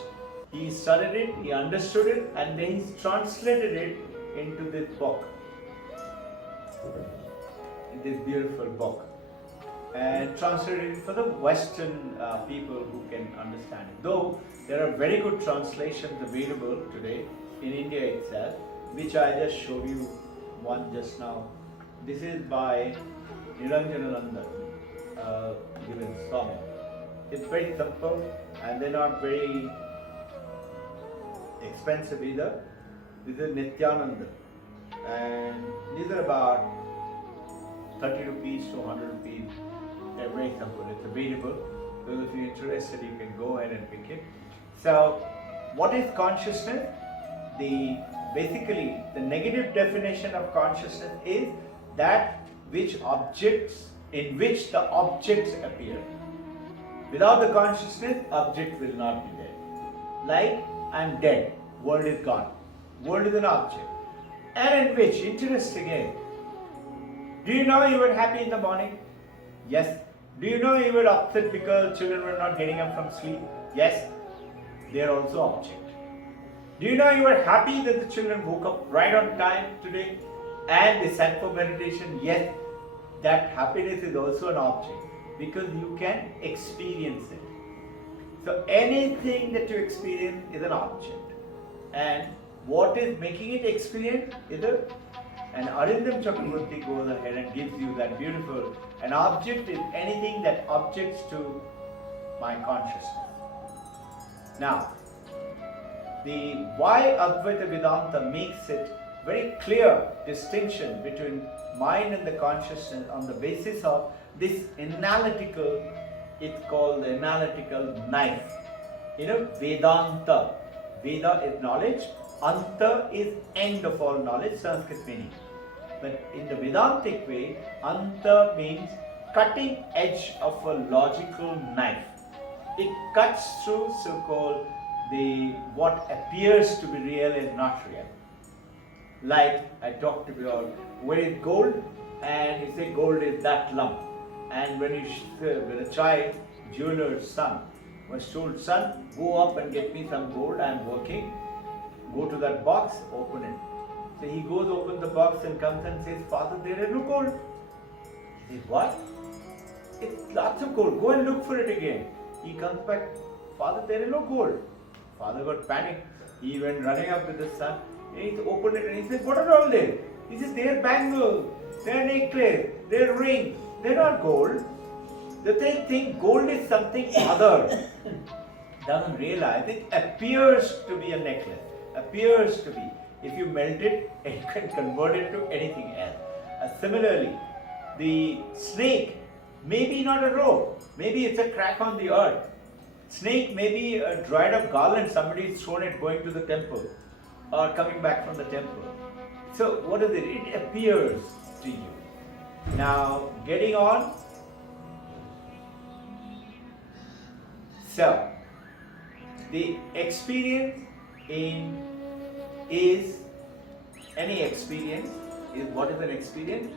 he studied it, he understood it, and then he translated it into this book, in this beautiful book, and translated it for the Western people who can understand it. Though there are very good translations available today in India itself, which I just showed you one just now. This is by Niranjanananda, given Swami. It's very simple and they're not very expensive either. This is Nityananda, and these are about 30 rupees to 100 rupees. They're very simple. It's available. So if you're interested, you can go ahead and pick it. So, what is consciousness? Basically, the negative definition of consciousness is that in which the objects appear. Without the consciousness, object will not be there. Like, I'm dead, world is gone. World is an object. And in which, interesting is, do you know you were happy in the morning? Yes. Do you know you were upset because children were not getting up from sleep? Yes. They are also object. Do you know you were happy that the children woke up right on time today and they sat for meditation? Yes. That happiness is also an object because you can experience it. So anything that you experience is an object. And what is making it experience is and Arindam Chakraborty goes ahead and gives you that beautiful, an object is anything that objects to my consciousness. Now, the why Advaita Vedanta makes it very clear distinction between mind and the consciousness on the basis of this analytical, it's called the analytical knife. Vedanta. Veda is knowledge, Anta is end of all knowledge, Sanskrit meaning. But in the Vedantic way, Anta means cutting edge of a logical knife. It cuts through so-called what appears to be real and not real. Like I talked about, where is gold? And you say gold is that lump. And when a child, jeweler's son, was told, son, go up and get me some gold, I am working. Go to that box, open it. So he goes, opens the box and comes and says, Father, there is no gold. He says, what? It's lots of gold. Go and look for it again. He comes back, Father, there is no gold. Father got panicked. He went running up with his son. And he opened it and he said, what are all there? He says, they are bangles, they are necklace, they are rings. They are not gold. They think gold is something other. Doesn't realize it appears to be a necklace. Appears to be. If you melt it, you can convert it to anything else. Similarly, the snake may be not a rope. Maybe it's a crack on the earth. Snake may be a dried up garland somebody has thrown it going to the temple or coming back from the temple. So what is it? It appears to you. Now, getting on. So, the experience is any experience. What is an experience?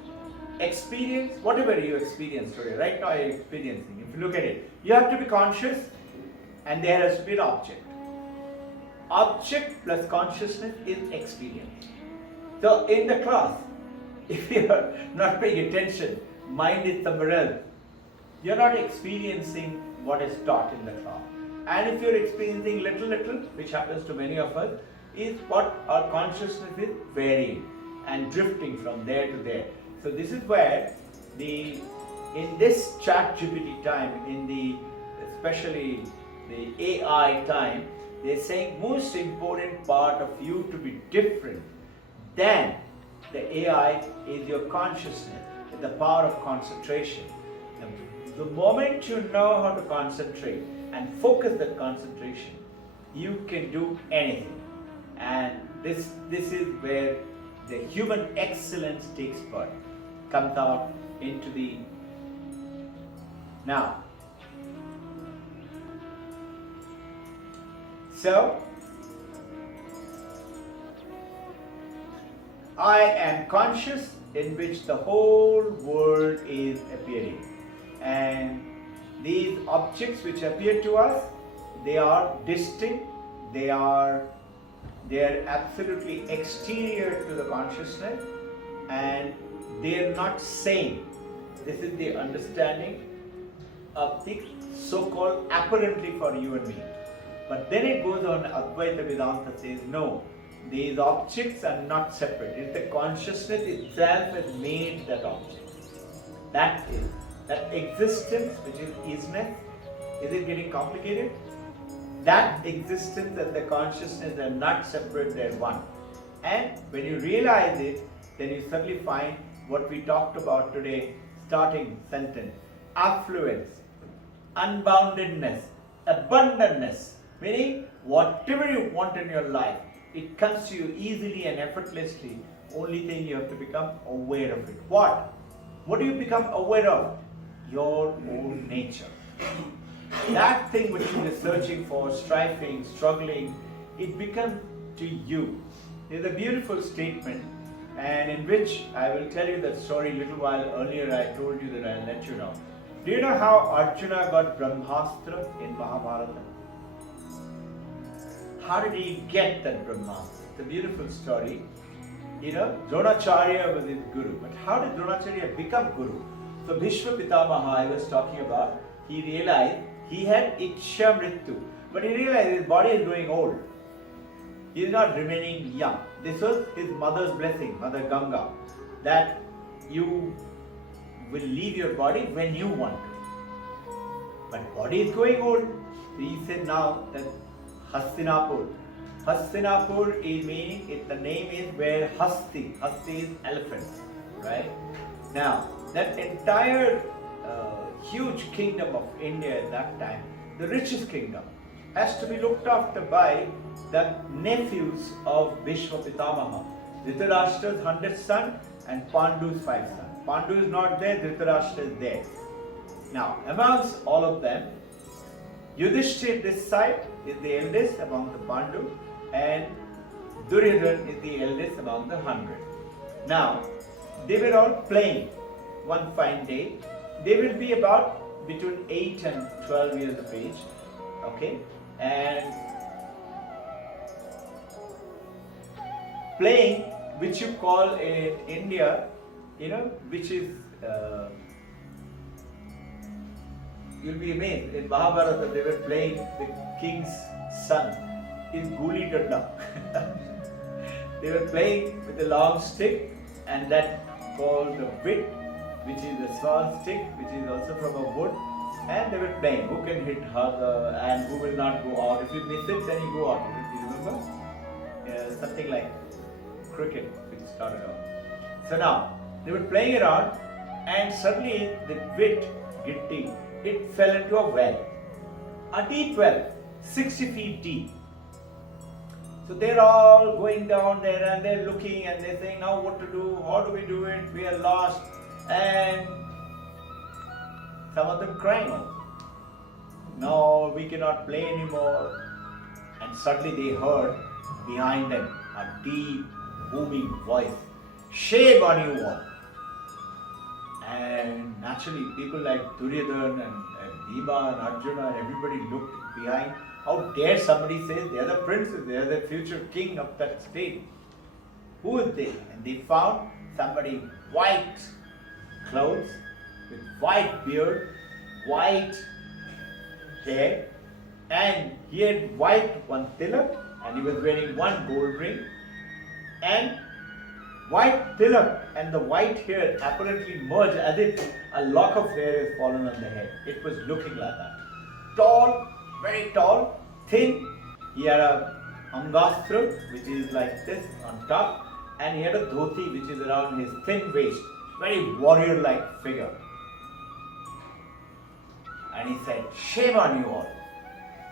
Experience, whatever you experience today, right now you're experiencing. If you look at it, you have to be conscious and there has to be an object. Object plus consciousness is experience. So in the class, if you are not paying attention, mind is somewhere else. you're not experiencing what is taught in the class. And if you're experiencing little, which happens to many of us, is what our consciousness is varying and drifting from there to there. So this is where in this chat GPT time, especially the AI time, they're saying most important part of you to be different than the AI is your consciousness, the power of concentration. The moment you know how to concentrate and focus that concentration, you can do anything. And this is where the human excellence takes part, comes out into the now. So, I am conscious in which the whole world is appearing. And these objects which appear to us, they are distinct, they are absolutely exterior to the consciousness, and they are not same. This is the understanding of the so-called apparently for you and me. But then it goes on, Advaita Vedanta says, no, these objects are not separate. It's the consciousness itself has made that object. That existence, which is isness, is it getting complicated? That existence and the consciousness are not separate, they're one. And when you realize it, then you suddenly find what we talked about today, starting sentence, affluence, unboundedness, abundantness, meaning whatever you want in your life, it comes to you easily and effortlessly. Only thing you have to become aware of it. What? What do you become aware of? Your own nature. That thing which you were searching for, striving, struggling, it becomes to you. There's a beautiful statement, and in which I will tell you that story a little while earlier. I told you that I'll let you know. Do you know how Arjuna got Brahmastra in Mahabharata? How did he get that Brahmastra? It's a beautiful story. You know, Dronacharya was his guru. But how did Dronacharya become guru? So Bhishma Pitamaha I was talking about, he realized he had Iksha Mrityu. But he realized his body is growing old. He is not remaining young. This was his mother's blessing, Mother Ganga, that you will leave your body when you want to. But body is growing old. So he said now that Hastinapur. Hastinapur is meaning, the name is where Hasti is elephant, right? Now, that entire huge kingdom of India at that time, the richest kingdom, has to be looked after by the nephews of Bhishma Pitamaha. Dhritarashtra's 100th son and Pandu's 5 sons. Pandu is not there, Dhritarashtra is there. Now, amongst all of them, Yudhishthir this side is the eldest among the Pandu, and Duryodhana is the eldest among the 100. Now, they were all playing one fine day. They will be about between 8 and 12 years of age, okay, and playing, which you call in India, you know, which is, you'll be amazed, in Mahabharata they were playing the king's son in Guli Danda. They were playing with a long stick, and that called a bit, which is a small stick, which is also from a wood, and they were playing who can hit harder and who will not go out. If you miss it, then you go out. Do you remember? Something like cricket, which started off. So now, they were playing around, and suddenly the bit, gitti, it fell into a well, a deep well, 60 feet deep. So they're all going down there and they're looking and they're saying, now what to do, how do we do it, we are lost. And some of them crying out, no, we cannot play anymore. And suddenly they heard behind them a deep booming voice, shame on you all. And naturally people like Duryodhana and Bhima and Arjuna and everybody looked behind. How dare somebody say they are the princes, they are the future king of that state. Who is they? And they found somebody white clothes, with white beard, white hair, and he had white one tilak, and he was wearing one gold ring, and white tilak and the white hair apparently merged as if a lock of hair has fallen on the head. It was looking like that. Tall, very tall, thin. He had a angastra, which is like this on top, and he had a dhoti, which is around his thin waist. Very warrior-like figure. And he said, "Shame on you all."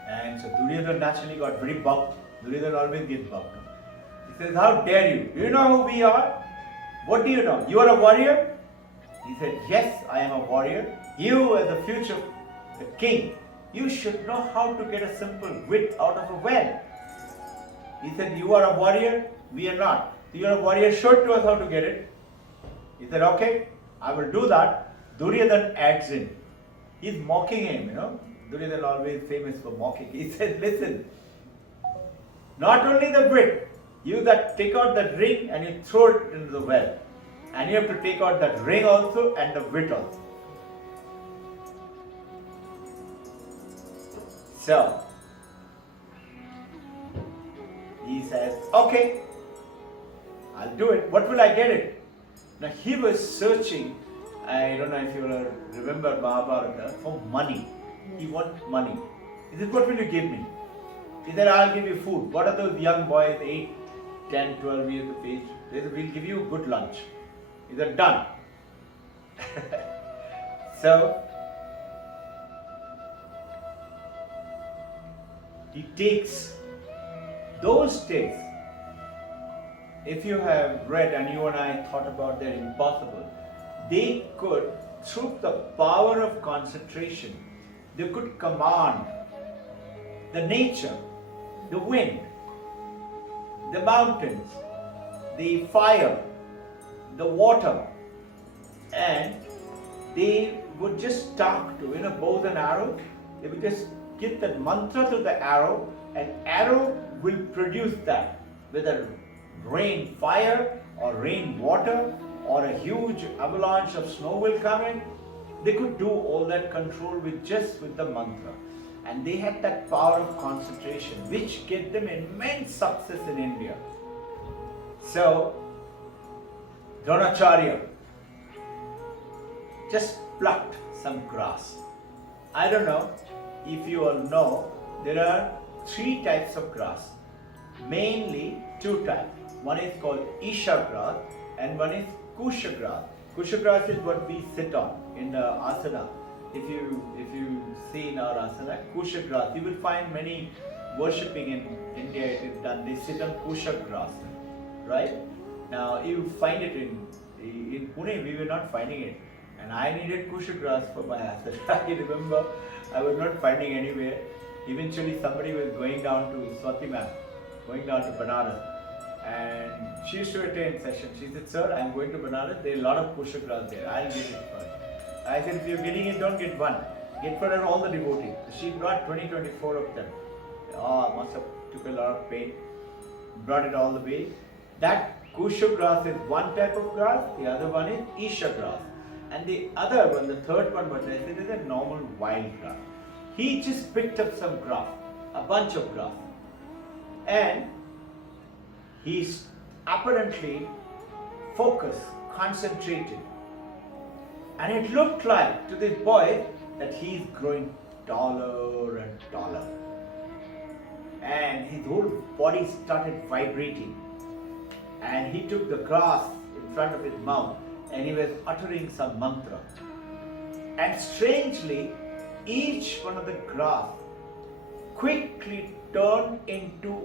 And so Duryodhana naturally got very bucked. Duryodhana always gets bucked. He says, "How dare you? Do you know who we are? What do you know? You are a warrior?" He said, "Yes, I am a warrior. You as the future, the king, you should know how to get a simple wit out of a well." He said, "You are a warrior, we are not. You are a warrior, show it to us how to get it." He said, "Okay, I will do that." Duryodhana adds in. He's mocking him, Duryodhana always famous for mocking. He said, "Listen, not only the wit, you that take out that ring and you throw it into the well. And you have to take out that ring also and the wit also." So, he says, "Okay, I'll do it. What will I get it?" Now he was searching, I don't know if you remember Mahabharata, for money. He wanted money. He said, "What will you give me?" He said, "I'll give you food." What are those young boys, 8, 10, 12 years of age? They said, "We'll give you a good lunch." He said, "Done." So, he takes those days. If you have read, and you and I thought about they're impossible, they could, through the power of concentration, they could command the nature, the wind, the mountains, the fire, the water, and they would just talk to, bows and arrow. They would just give that mantra to the arrow, and arrow will produce that, whether rain fire or rain water or a huge avalanche of snow will come in. They could do all that control with the mantra. And they had that power of concentration, which gave them immense success in India. So, Dronacharya just plucked some grass. I don't know if you all know, there are 3 types of grass. Mainly 2 types. One is called Isha grass and one is Kusha grass. Kusha grass is what we sit on in the asana. If you see in our asana, Kusha grass, you will find many worshipping in India, it is done. They sit on Kusha grass, right? Now you find it in Pune, we were not finding it. And I needed Kusha grass for my asana. I remember I was not finding anywhere. Eventually somebody was going down to Swati ma'am, going down to Banaras. And she used to attend session. She said, "Sir, I am going to Banaras. There are a lot of Kusha grass there. I'll get it for you." I said, "If you're getting it, don't get one. Get for all the devotees." She brought 24 of them. Must have took a lot of pain. Brought it all the way. That Kusha grass is one type of grass. The other one is Isha grass. And the other one, the third one, what I said, is a normal wild grass. He just picked up some grass, a bunch of grass. And he's apparently focused, concentrated. And it looked like to this boy that he's growing taller and taller. And his whole body started vibrating. And he took the grass in front of his mouth and he was uttering some mantra. And strangely, each one of the grass quickly turned into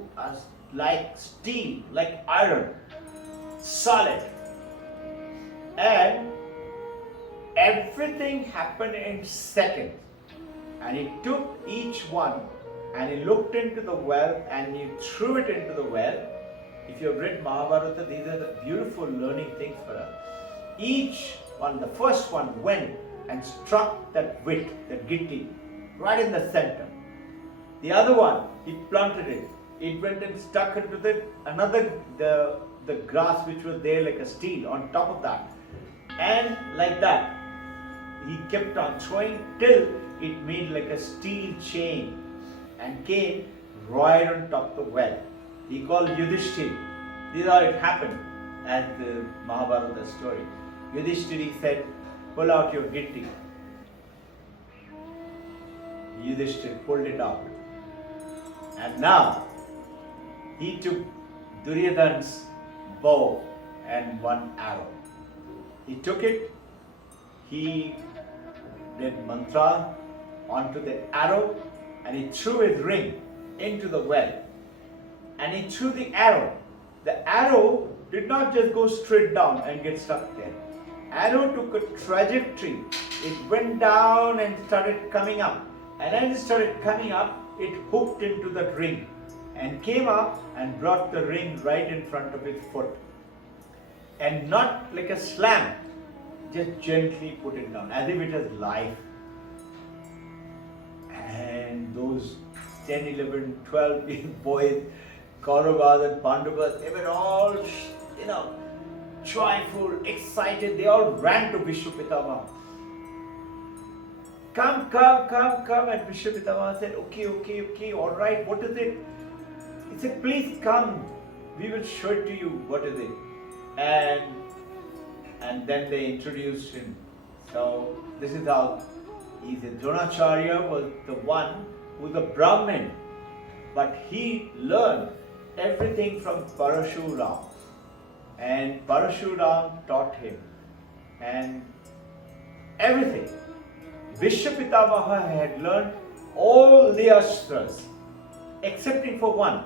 like steel, like iron, solid. And everything happened in seconds. And he took each one and he looked into the well and he threw it into the well. If you have read Mahabharata, these are the beautiful learning things for us. Each one, the first one went and struck that wit, that gitti, right in the center. The other one, he planted it. It went and stuck into the grass which was there like a steel on top of that. And like that. he kept on throwing till it made like a steel chain and came right on top of the well. He called Yudhishthir. This is how it happened as the Mahabharata story. Yudhishthir said, pull out your gitti. Yudhishthir pulled it out. And now he took Duryodhana's bow and one arrow. He took it, he did mantra onto the arrow, and he threw his ring into the well. And he threw the arrow. The arrow did not just go straight down and get stuck there. Arrow took a trajectory. It went down and started coming up. And as it started coming up, it hooked into the ring and came up and brought the ring right in front of his foot. And not like a slam, just gently put it down as if it has life. And those 10, 11, 12 boys, Kauravas and Pandavas, they were all, joyful, excited. They all ran to Vishwapitama. Come. And Vishwapitama said, okay, all right, what is it? He said, please come. We will show it to you. What is it? And then they introduced him. So this is how he said Dronacharya was the one who was a Brahmin, but he learned everything from Parashuram, and Parashuram taught him and everything. Vishwapitamaha had learned all the astras excepting for one,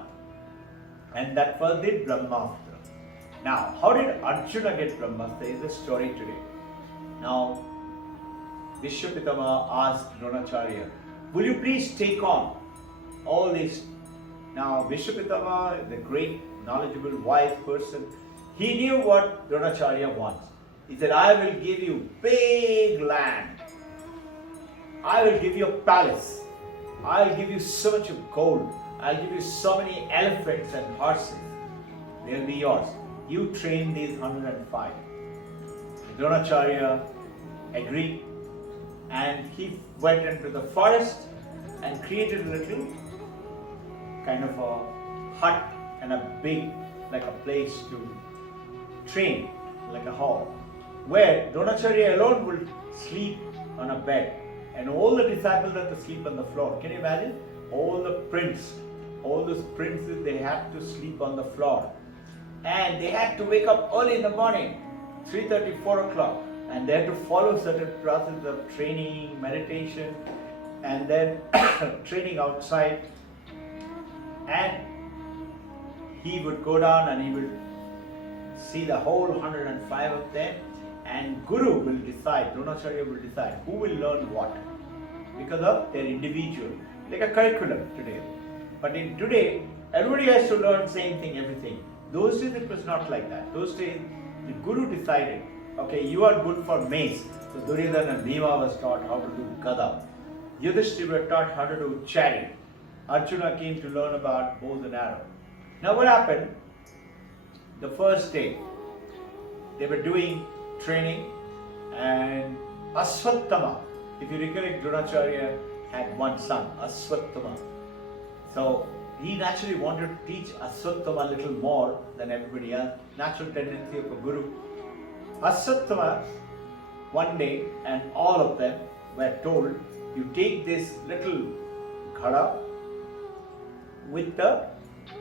and that was the Brahmastra. Now, how did Arjuna get Brahmastra is the story today. Now, Vishwapitama asked Dronacharya, will you please take on all this? Now, Vishwapitama, the great, knowledgeable, wise person, he knew what Dronacharya wants. He said, I will give you big land. I will give you a palace. I'll give you so much of gold. I'll give you so many elephants and horses. They'll be yours. You train these 105. Dronacharya agreed, and he went into the forest and created a little kind of a hut and a big, like a place to train, like a hall, where Dronacharya alone will sleep on a bed, and all the disciples have to sleep on the floor. Can you imagine? All those princes, they have to sleep on the floor. And they had to wake up early in the morning, 3:30, 4 o'clock, and they had to follow certain process of training, meditation, and then training outside. And he would go down and he would see the whole 105 of them, and Guru will decide, Dronacharya will decide who will learn what because of their individual, like a curriculum today. But in today, everybody has to learn same thing, everything. Those days it was not like that. Those days the Guru decided, okay, you are good for mace. So Duryodhana and Bhima was taught how to do gada. Yudhishthira were taught how to do chariot. Arjuna came to learn about bows and arrow. Now what happened? The first day, they were doing training, and Aswattama, if you recollect, Dronacharya had one son, Aswattama. So he naturally wanted to teach Aswattama a little more than everybody else. Natural tendency of a guru. Aswattama, one day, and all of them were told, you take this little ghada with a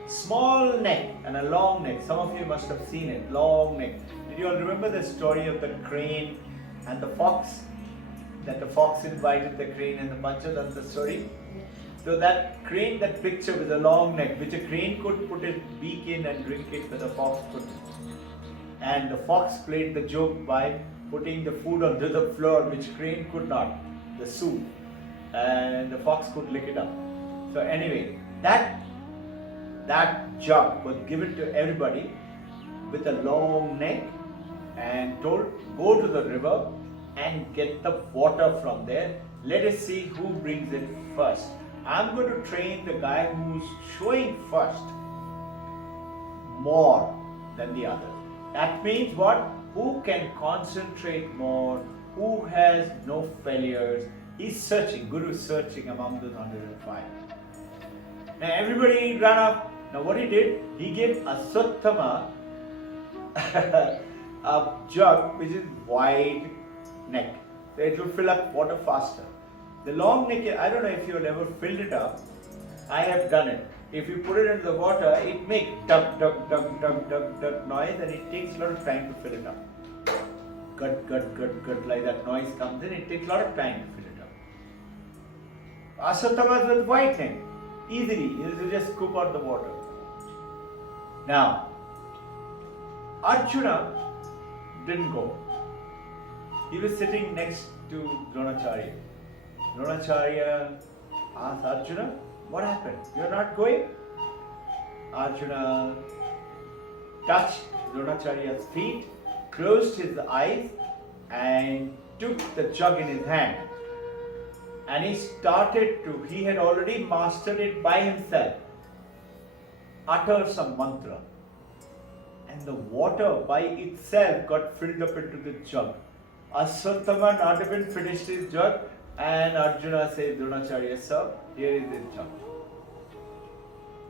small neck and a long neck. Some of you must have seen it, long neck. Did you all remember the story of the crane and the fox? That the fox invited the crane and the Panchadanta story? So that crane, that picture with a long neck, which a crane could put its beak in and drink it, but the fox couldn't. And the fox played the joke by putting the food onto the floor, which crane could not, the soup. And the fox could lick it up. So anyway, that jug was given to everybody with a long neck and told, go to the river and get the water from there. Let us see who brings it first. I'm going to train the guy who's showing first more than the others. That means what? Who can concentrate more, who has no failures. He's searching, Guru is searching among those 105. Now everybody ran up. Now what he did, he gave Aswathama a jug which is wide neck. So it will fill up water faster. The long neck, I don't know if you have ever filled it up. I have done it. If you put it into the water, it makes dug, dug, dug, dug, dug, dug noise, and it takes a lot of time to fill it up. Gut, gut, gut, gut, like that noise comes in, it takes a lot of time to fill it up. Aswathama with white neck. Easily, you just scoop out the water. Now, Arjuna didn't go. He was sitting next to Dronacharya. Dronacharya asked Arjuna, what happened? You're not going? Arjuna touched Dronacharya's feet, closed his eyes, and took the jug in his hand. And he had already mastered it by himself, utter some mantra. And the water by itself got filled up into the jug. Aswathama not even finished his jug, and Arjuna said, Dronacharya, sir, here is his jug.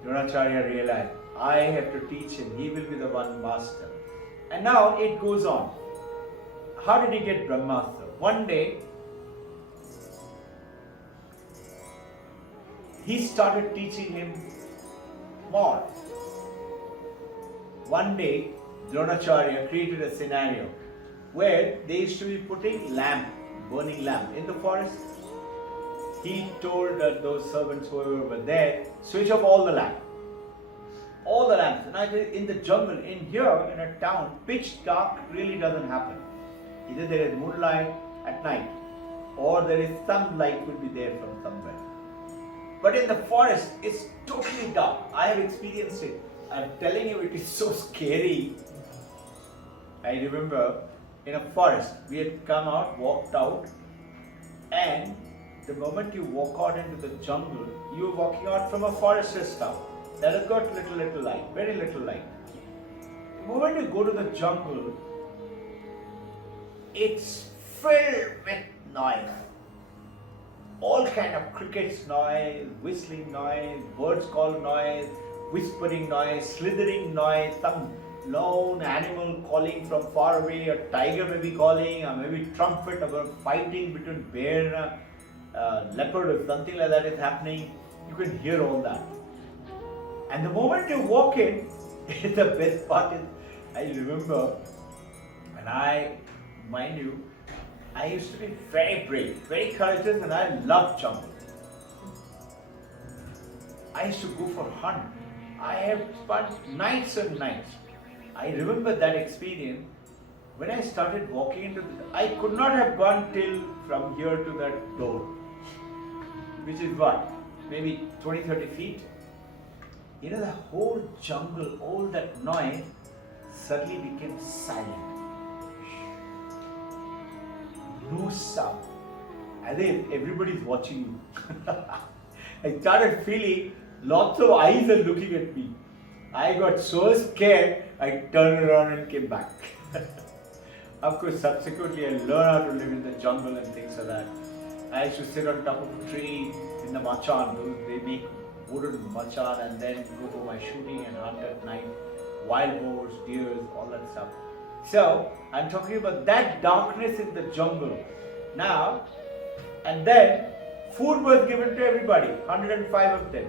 Dronacharya realized, I have to teach him, he will be the one master. And now it goes on. How did he get Brahmastra? One day, he started teaching him more. One day, Dronacharya created a scenario where they used to be putting burning lamp in the forest. He told those servants who were there, switch off all the lamps. All the lamps. And in the jungle, in here, in a town, pitch dark really doesn't happen. Either there is moonlight at night, or there is some light will be there from somewhere. But in the forest, it's totally dark. I have experienced it. I'm telling you, it is so scary. I remember in a forest, we had come out, walked out, and the moment you walk out into the jungle, you are walking out from a forester's town that has got little light, very little light. The moment you go to the jungle, it's filled with noise. All kind of crickets noise, whistling noise, birds call noise, whispering noise, slithering noise, some lone animal calling from far away, a tiger may be calling, or maybe trumpet about fighting between bear and leopard or something like that is happening. You can hear all that. And the moment you walk in, the best part is, I remember, and mind you, I used to be very brave, very courageous, and I loved jungle. I used to go for hunt. I have spent nights and nights. I remember that experience when I started walking into I could not have gone till from here to that door, which is what, maybe 20-30 feet. You know, the whole jungle, all that noise suddenly became silent. No sound, as if everybody is watching you. I started feeling lots of eyes are looking at me. I got so scared, I turned around and came back. Of course, subsequently I learned how to live in the jungle and things like that. I used to sit on top of a tree in the machan, they make wooden machan, and then go for my shooting and hunt at night, wild boars, deers, all that stuff. So, I'm talking about that darkness in the jungle. Now, and then food was given to everybody, 105 of them.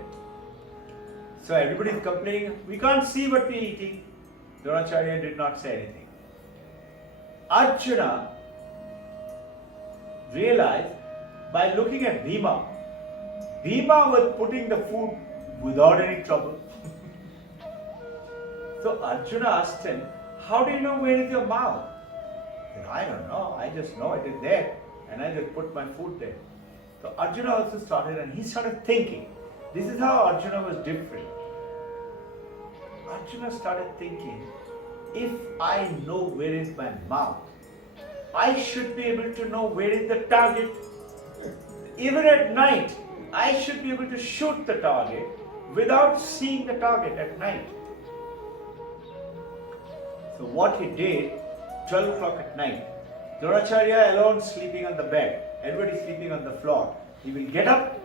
So everybody is complaining, we can't see what we are eating. Dronacharya did not say anything. Arjuna realized by looking at Bhima, Bhima was putting the food without any trouble. So Arjuna asked him, how do you know where is your mouth? He said, I don't know, I just know it is there, and I just put my food there. So Arjuna also started, and he started thinking. This is how Arjuna was different. Arjuna started thinking, if I know where is my mouth, I should be able to know where is the target. Even at night, I should be able to shoot the target without seeing the target at night. So what he did, 12 o'clock at night, Dronacharya alone sleeping on the bed, everybody sleeping on the floor. He will get up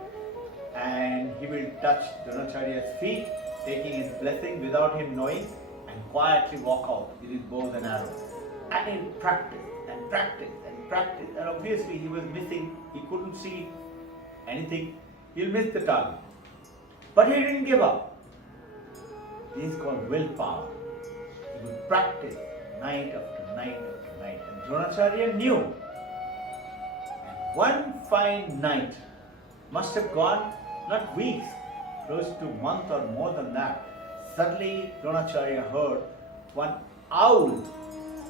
and he will touch Dronacharya's feet, taking his blessing without him knowing, and quietly walk out with his bows and arrows. And he'll practice and practice and practice. And obviously he was missing, he couldn't see anything. He'll miss the target. But he didn't give up. This is called willpower. He would practice night after night after night. And Dronacharya knew. And one fine night, must have gone not weeks, close to a month or more than that. Suddenly Dronacharya heard one owl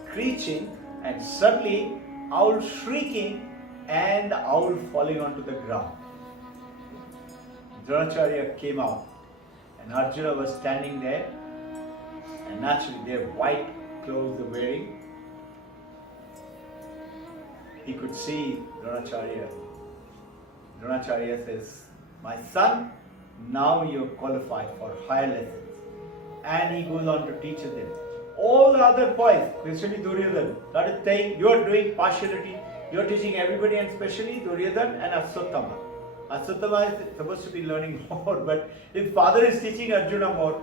screeching, and suddenly owl shrieking and the owl falling onto the ground. Dronacharya came out and Arjuna was standing there, and naturally their white clothes they're wearing. He could see Dronacharya. Dronacharya says, "My son, now you're qualified for higher lessons." And he goes on to teach them. All the other boys, especially Duryodhana, started saying, "You're doing partiality, you're teaching everybody, and especially Duryodhana and Ashwatthama." Ashwatthama is supposed to be learning more, but his father is teaching Arjuna more.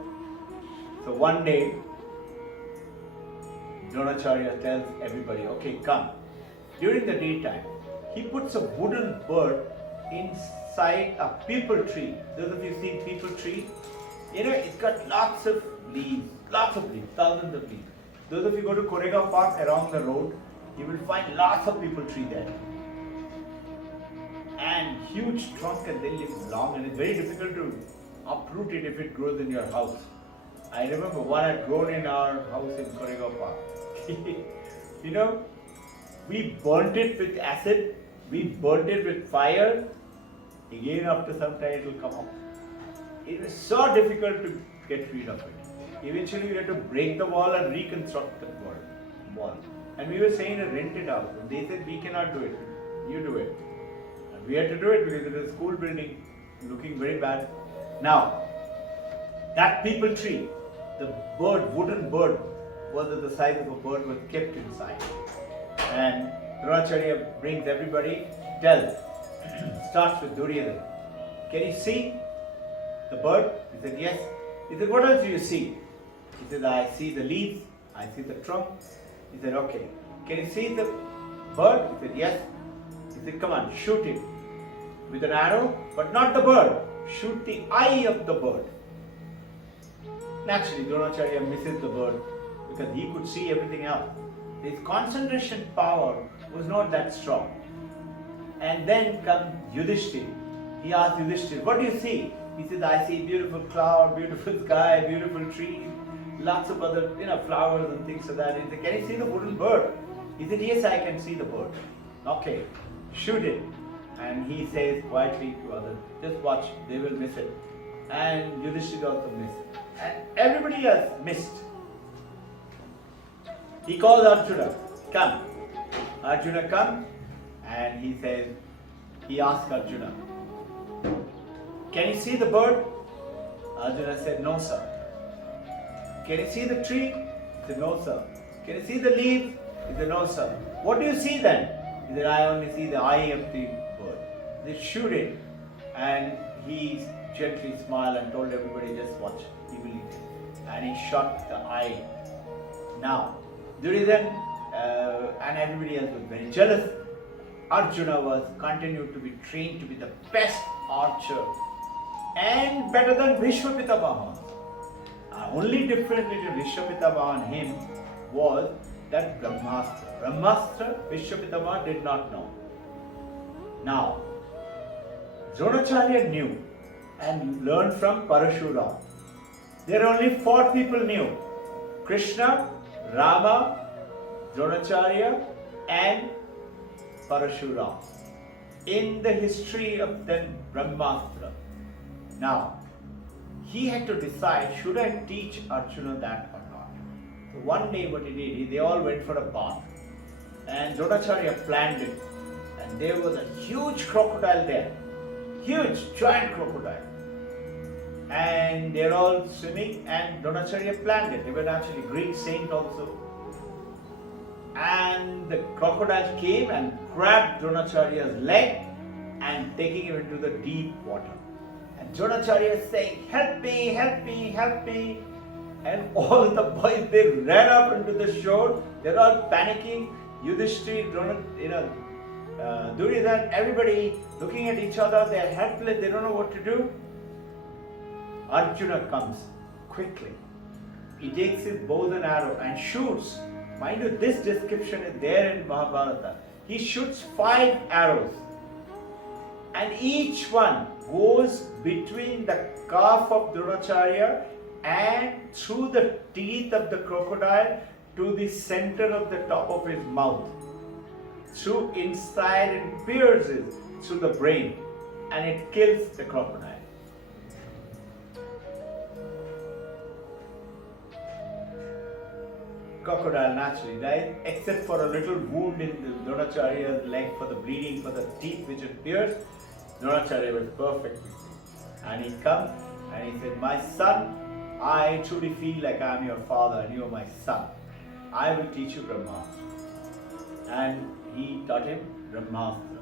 So one day, Dronacharya tells everybody, "Okay, come." During the daytime, he puts a wooden bird inside a peepal tree. Those of you seen peepal tree? It's got lots of leaves, thousands of leaves. Those of you go to Koregaon Park around the road, you will find lots of peepal tree there. And huge trunk, and they live long, and it's very difficult to uproot it if it grows in your house. I remember one had grown in our house in Koregaon Park. We burnt it with acid, we burnt it with fire. Again, after some time, it will come up. It was so difficult to get rid of it. Eventually, we had to break the wall and reconstruct the wall. And we were saying a rented house, and they said, "We cannot do it, you do it." And we had to do it because it was a school building, looking very bad. Now, that peepal tree, the wooden bird, was the size of a bird, was kept inside. And Dronacharya brings everybody, starts with Duryodhana. "Can you see the bird?" He said, "Yes." He said, "What else do you see?" He said, "I see the leaves, I see the trunk." He said, "Okay. Can you see the bird?" He said, "Yes." He said, "Come on, shoot it with an arrow, but not the bird. Shoot the eye of the bird." Naturally, Dronacharya misses the bird because he could see everything else. His concentration power was not that strong. And then comes Yudhishthira. He asked Yudhishthira, "What do you see?" He said, "I see beautiful cloud, beautiful sky, beautiful trees, lots of other flowers and things like that." He said, "Can you see the wooden bird?" He said, "Yes, I can see the bird." "Okay, shoot it." And he says quietly to others, "Just watch, they will miss it." And Yudhishthira also missed. And everybody else missed. He calls Arjuna, "Come." Arjuna comes, and he asks Arjuna, "Can you see the bird?" Arjuna said, "No, sir." "Can you see the tree?" He said, "No, sir." "Can you see the leaves?" He said, "No, sir." "What do you see then?" He said, "I only see the eye of the bird." They shoot it, and he gently smiled and told everybody, "Just watch, he will eat it." And he shot the eye. Now, Duryodhana and everybody else was very jealous. Arjuna was continued to be trained to be the best archer and better than Vishwapitamaha. Only difference between Vishwapitamaha and him was that Brahmastra Vishwapitamaha did not know. Now, Dronacharya knew and learned from Parashuram. There are only 4 people knew: Krishna, Rama, Dronacharya, and Parashuram in the history of then Brahmastra. Now, he had to decide, should I teach Arjuna that or not? So one day what he did, they all went for a bath, and Dronacharya planned it, and there was a huge crocodile there, huge giant crocodile, and they're all swimming, and Dronacharya planned it. They were actually Greek saint also. And the crocodile came and grabbed Dronacharya's leg and taking him into the deep water. And Dronacharya is saying, help me, help me, help me. And all the boys, they ran up into the shore. They're all panicking. Yudhishthira, Duryodhana, everybody looking at each other. They're helpless. They don't know what to do. Arjuna comes quickly. He takes his bow and arrow and shoots. Mind you, this description is there in Mahabharata. He shoots 5 arrows. And each one goes between the calf of Dronacharya and through the teeth of the crocodile to the center of the top of his mouth. Through inside and pierces through the brain. And it kills the crocodile. Crocodile naturally dies, except for a little wound in the Dronacharya's leg for the bleeding, for the teeth which it pierced. Dronacharya was perfect. And he comes and he said, my son, I truly feel like I am your father and you are my son. I will teach you Brahmastra. And he taught him Brahmastra.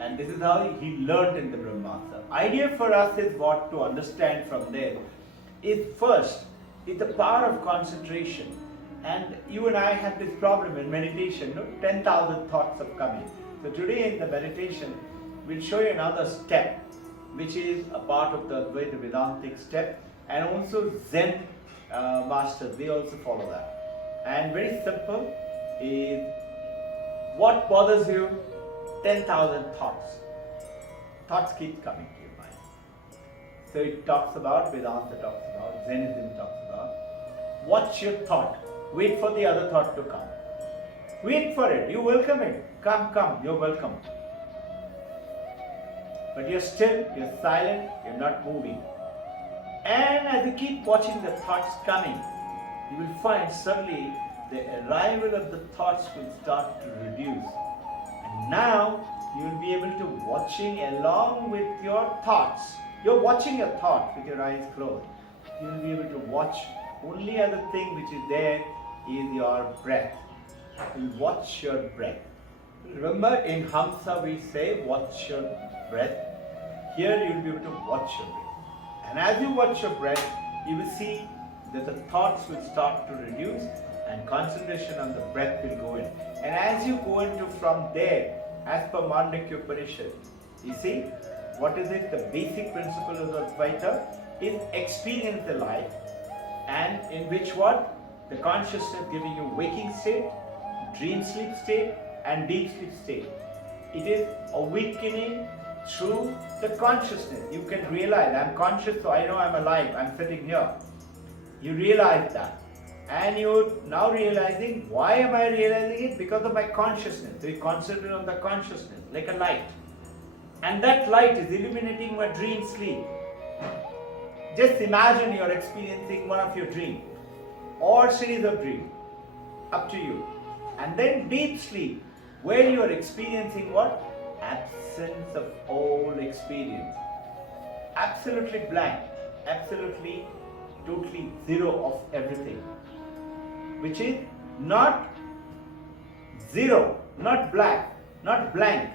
And this is how he learned in the Brahmastra. Idea for us is what to understand from there is first, is the power of concentration. And you and I have this problem in meditation, 10,000 thoughts are coming. So today in the meditation, we'll show you another step, which is a part of the Vedantic step, and also Zen masters, they also follow that. And very simple is, what bothers you? 10,000 thoughts. Thoughts keep coming to your mind. So it talks about, Vedanta talks about, Zennism talks about, what's your thought? Wait for the other thought to come. Wait for it. You welcome it. Come, you're welcome. But you're still, you're silent, you're not moving. And as you keep watching the thoughts coming, you will find suddenly the arrival of the thoughts will start to reduce. And now you will be able to watching along with your thoughts. You're watching your thought with your eyes closed. You will be able to watch only other thing which is there is your breath. You watch your breath. Remember in Hamsa we say watch your breath. Here you will be able to watch your breath. And as you watch your breath, you will see that the thoughts will start to reduce and concentration on the breath will go in. And as you go into from there, as per Mandakya Upanishad, you see, what is it? The basic principle of the Advaita is experience the life, and in which what? The consciousness giving you waking state, dream sleep state and deep sleep state. It is awakening through the consciousness. You can realize, I'm conscious so I know I'm alive, I'm sitting here. You realize that. And you're now realizing, why am I realizing it? Because of my consciousness. So you concentrate on the consciousness like a light. And that light is illuminating my dream sleep. Just imagine you're experiencing one of your dreams or series of dreams, up to you. And then deep sleep, where you are experiencing what? Absence of all experience. Absolutely blank, absolutely, totally zero of everything. Which is not zero, not black, not blank,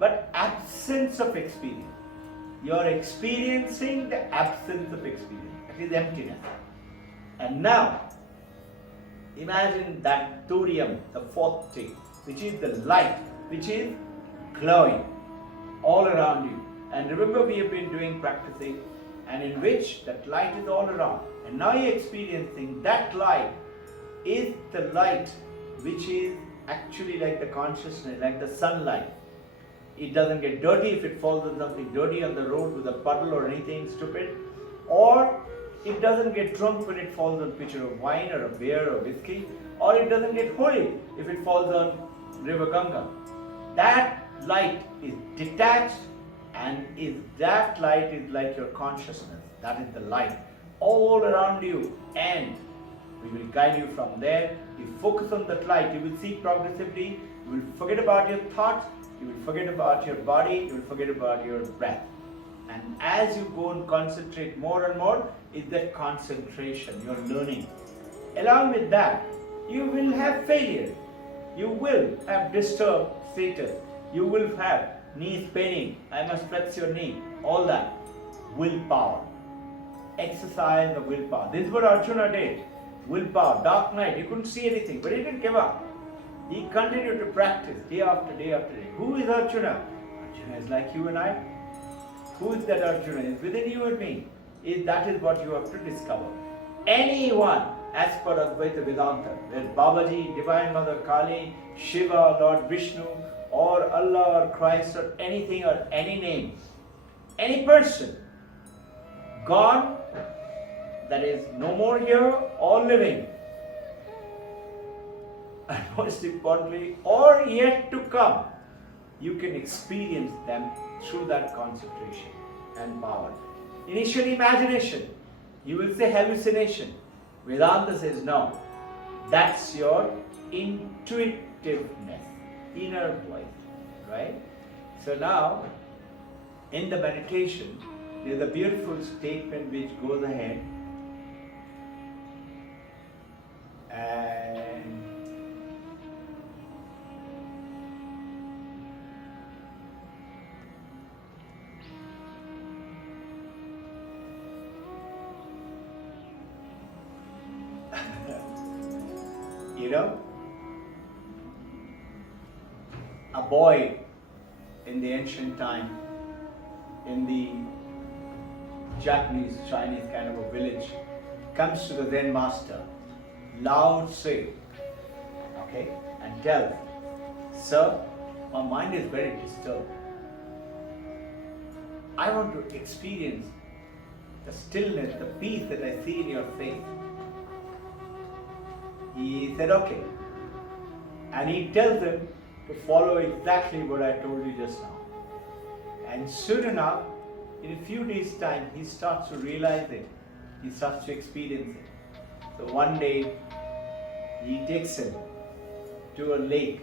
but absence of experience. You are experiencing the absence of experience. It is emptiness. And now, imagine that thorium, the fourth thing, which is the light, which is glowing all around you. And remember, we have been doing practicing, and in which that light is all around. And now you're experiencing that light is the light which is actually like the consciousness, like the sunlight. It doesn't get dirty if it falls on something dirty on the road with a puddle or anything stupid, or it doesn't get drunk when it falls on a pitcher of wine or a beer or whiskey, or it doesn't get holy if it falls on River Ganga. That light is detached, and that light is like your consciousness. That is the light all around you, and we will guide you from there. You focus on that light, you will see progressively, you will forget about your thoughts, you will forget about your body, you will forget about your breath. And as you go and concentrate more and more, is that concentration, you're learning. Along with that, you will have failure. You will have disturbed status. You will have knees paining. I must flex your knee. All that. Willpower. Exercise the willpower. This is what Arjuna did. Willpower. Dark night. You couldn't see anything, but he didn't give up. He continued to practice day after day after day. Who is Arjuna? Arjuna is like you and I. Who is that Arjuna? It's within you and me. That is what you have to discover. Anyone, as per Advaita Vedanta, where Babaji, Divine Mother Kali, Shiva, Lord Vishnu, or Allah or Christ or anything or any name, any person, gone, that is no more here or living, and most importantly, or yet to come, you can experience them through that concentration and power. Initial imagination, you will say hallucination. Vedanta says no. That's your intuitiveness, inner voice, right? So now, in the meditation, there's a beautiful statement which goes ahead and a boy in the ancient time, in the Japanese, Chinese kind of a village, comes to the Zen master, Lao Tse, okay, and tells, "Sir, my mind is very disturbed. I want to experience the stillness, the peace that I see in your face." He said, "Okay." And he tells him to follow exactly what I told you just now. And soon enough, in a few days' time, he starts to realize it. He starts to experience it. So one day, he takes him to a lake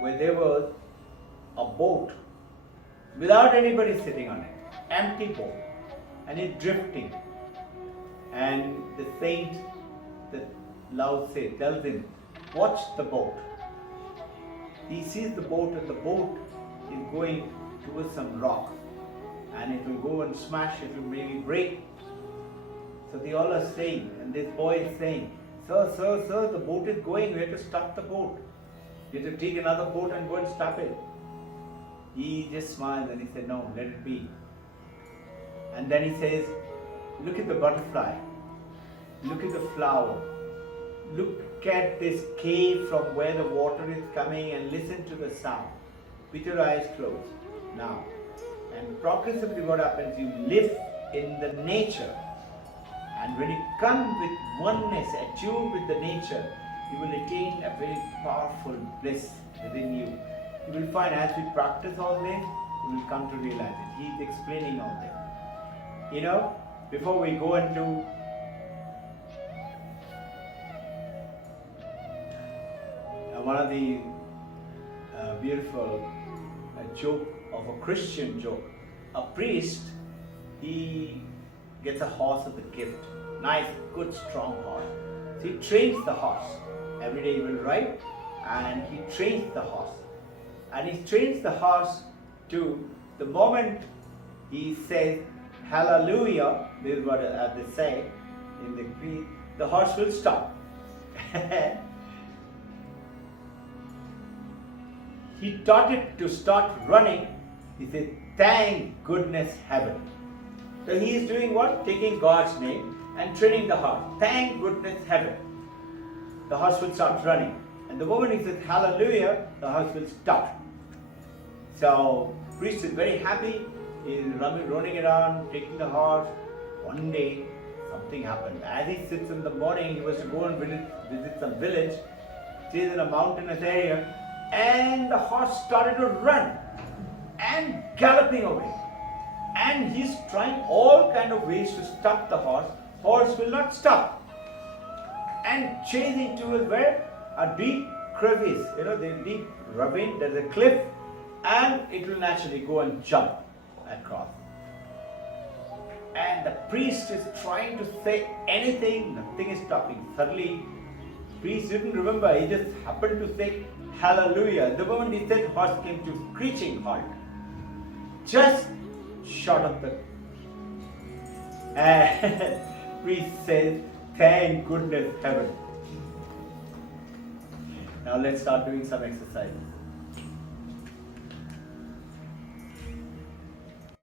where there was a boat without anybody sitting on it, empty boat, and it's drifting. And the saint, the Lao Tse, tells him, "Watch the boat." He sees the boat, and the boat is going towards some rock, and it will go and smash, it will maybe break. So they all are saying, and this boy is saying, "Sir, sir, sir, the boat is going, we have to stop the boat. We have to take another boat and go and stop it." He just smiles and he said, "No, let it be." And then he says, "Look at the butterfly, look at the flower, look at this cave from where the water is coming and listen to the sound with your eyes closed now." And progressively what happens, you live in the nature, and when you come with oneness, attuned with the nature, you will attain a very powerful bliss within you. You will find as we practice all this, you will come to realize it. He is explaining all this. Before we go into one of the beautiful joke of a Christian joke. A priest, he gets a horse as a gift. Nice, good, strong horse. So he trains the horse. Every day he will ride, and he trains the horse. And he trains the horse to the moment he says, "Hallelujah," this is what they say in the Greek, the horse will stop. He taught it to start running. He said, "Thank goodness heaven." So he is doing what? Taking God's name and training the horse. "Thank goodness heaven." The horse will start running. And the moment he says, "Hallelujah," the horse will stop. So priest is very happy. He is running around, taking the horse. One day, something happened. As he sits in the morning, he was to go and visit some village. Stays in a mountainous area. And the horse started to run and galloping away. And he's trying all kind of ways to stop the horse. Horse will not stop. And chasing towards where? A deep crevice. The deep ravine, there's a cliff, and it will naturally go and jump across. And the priest is trying to say anything, nothing is stopping. Suddenly, priest didn't remember, he just happened to say, Hallelujah. The moment the death horse came to screeching halt, just short of the. And priest says, thank goodness heaven. Now let's start doing some exercises.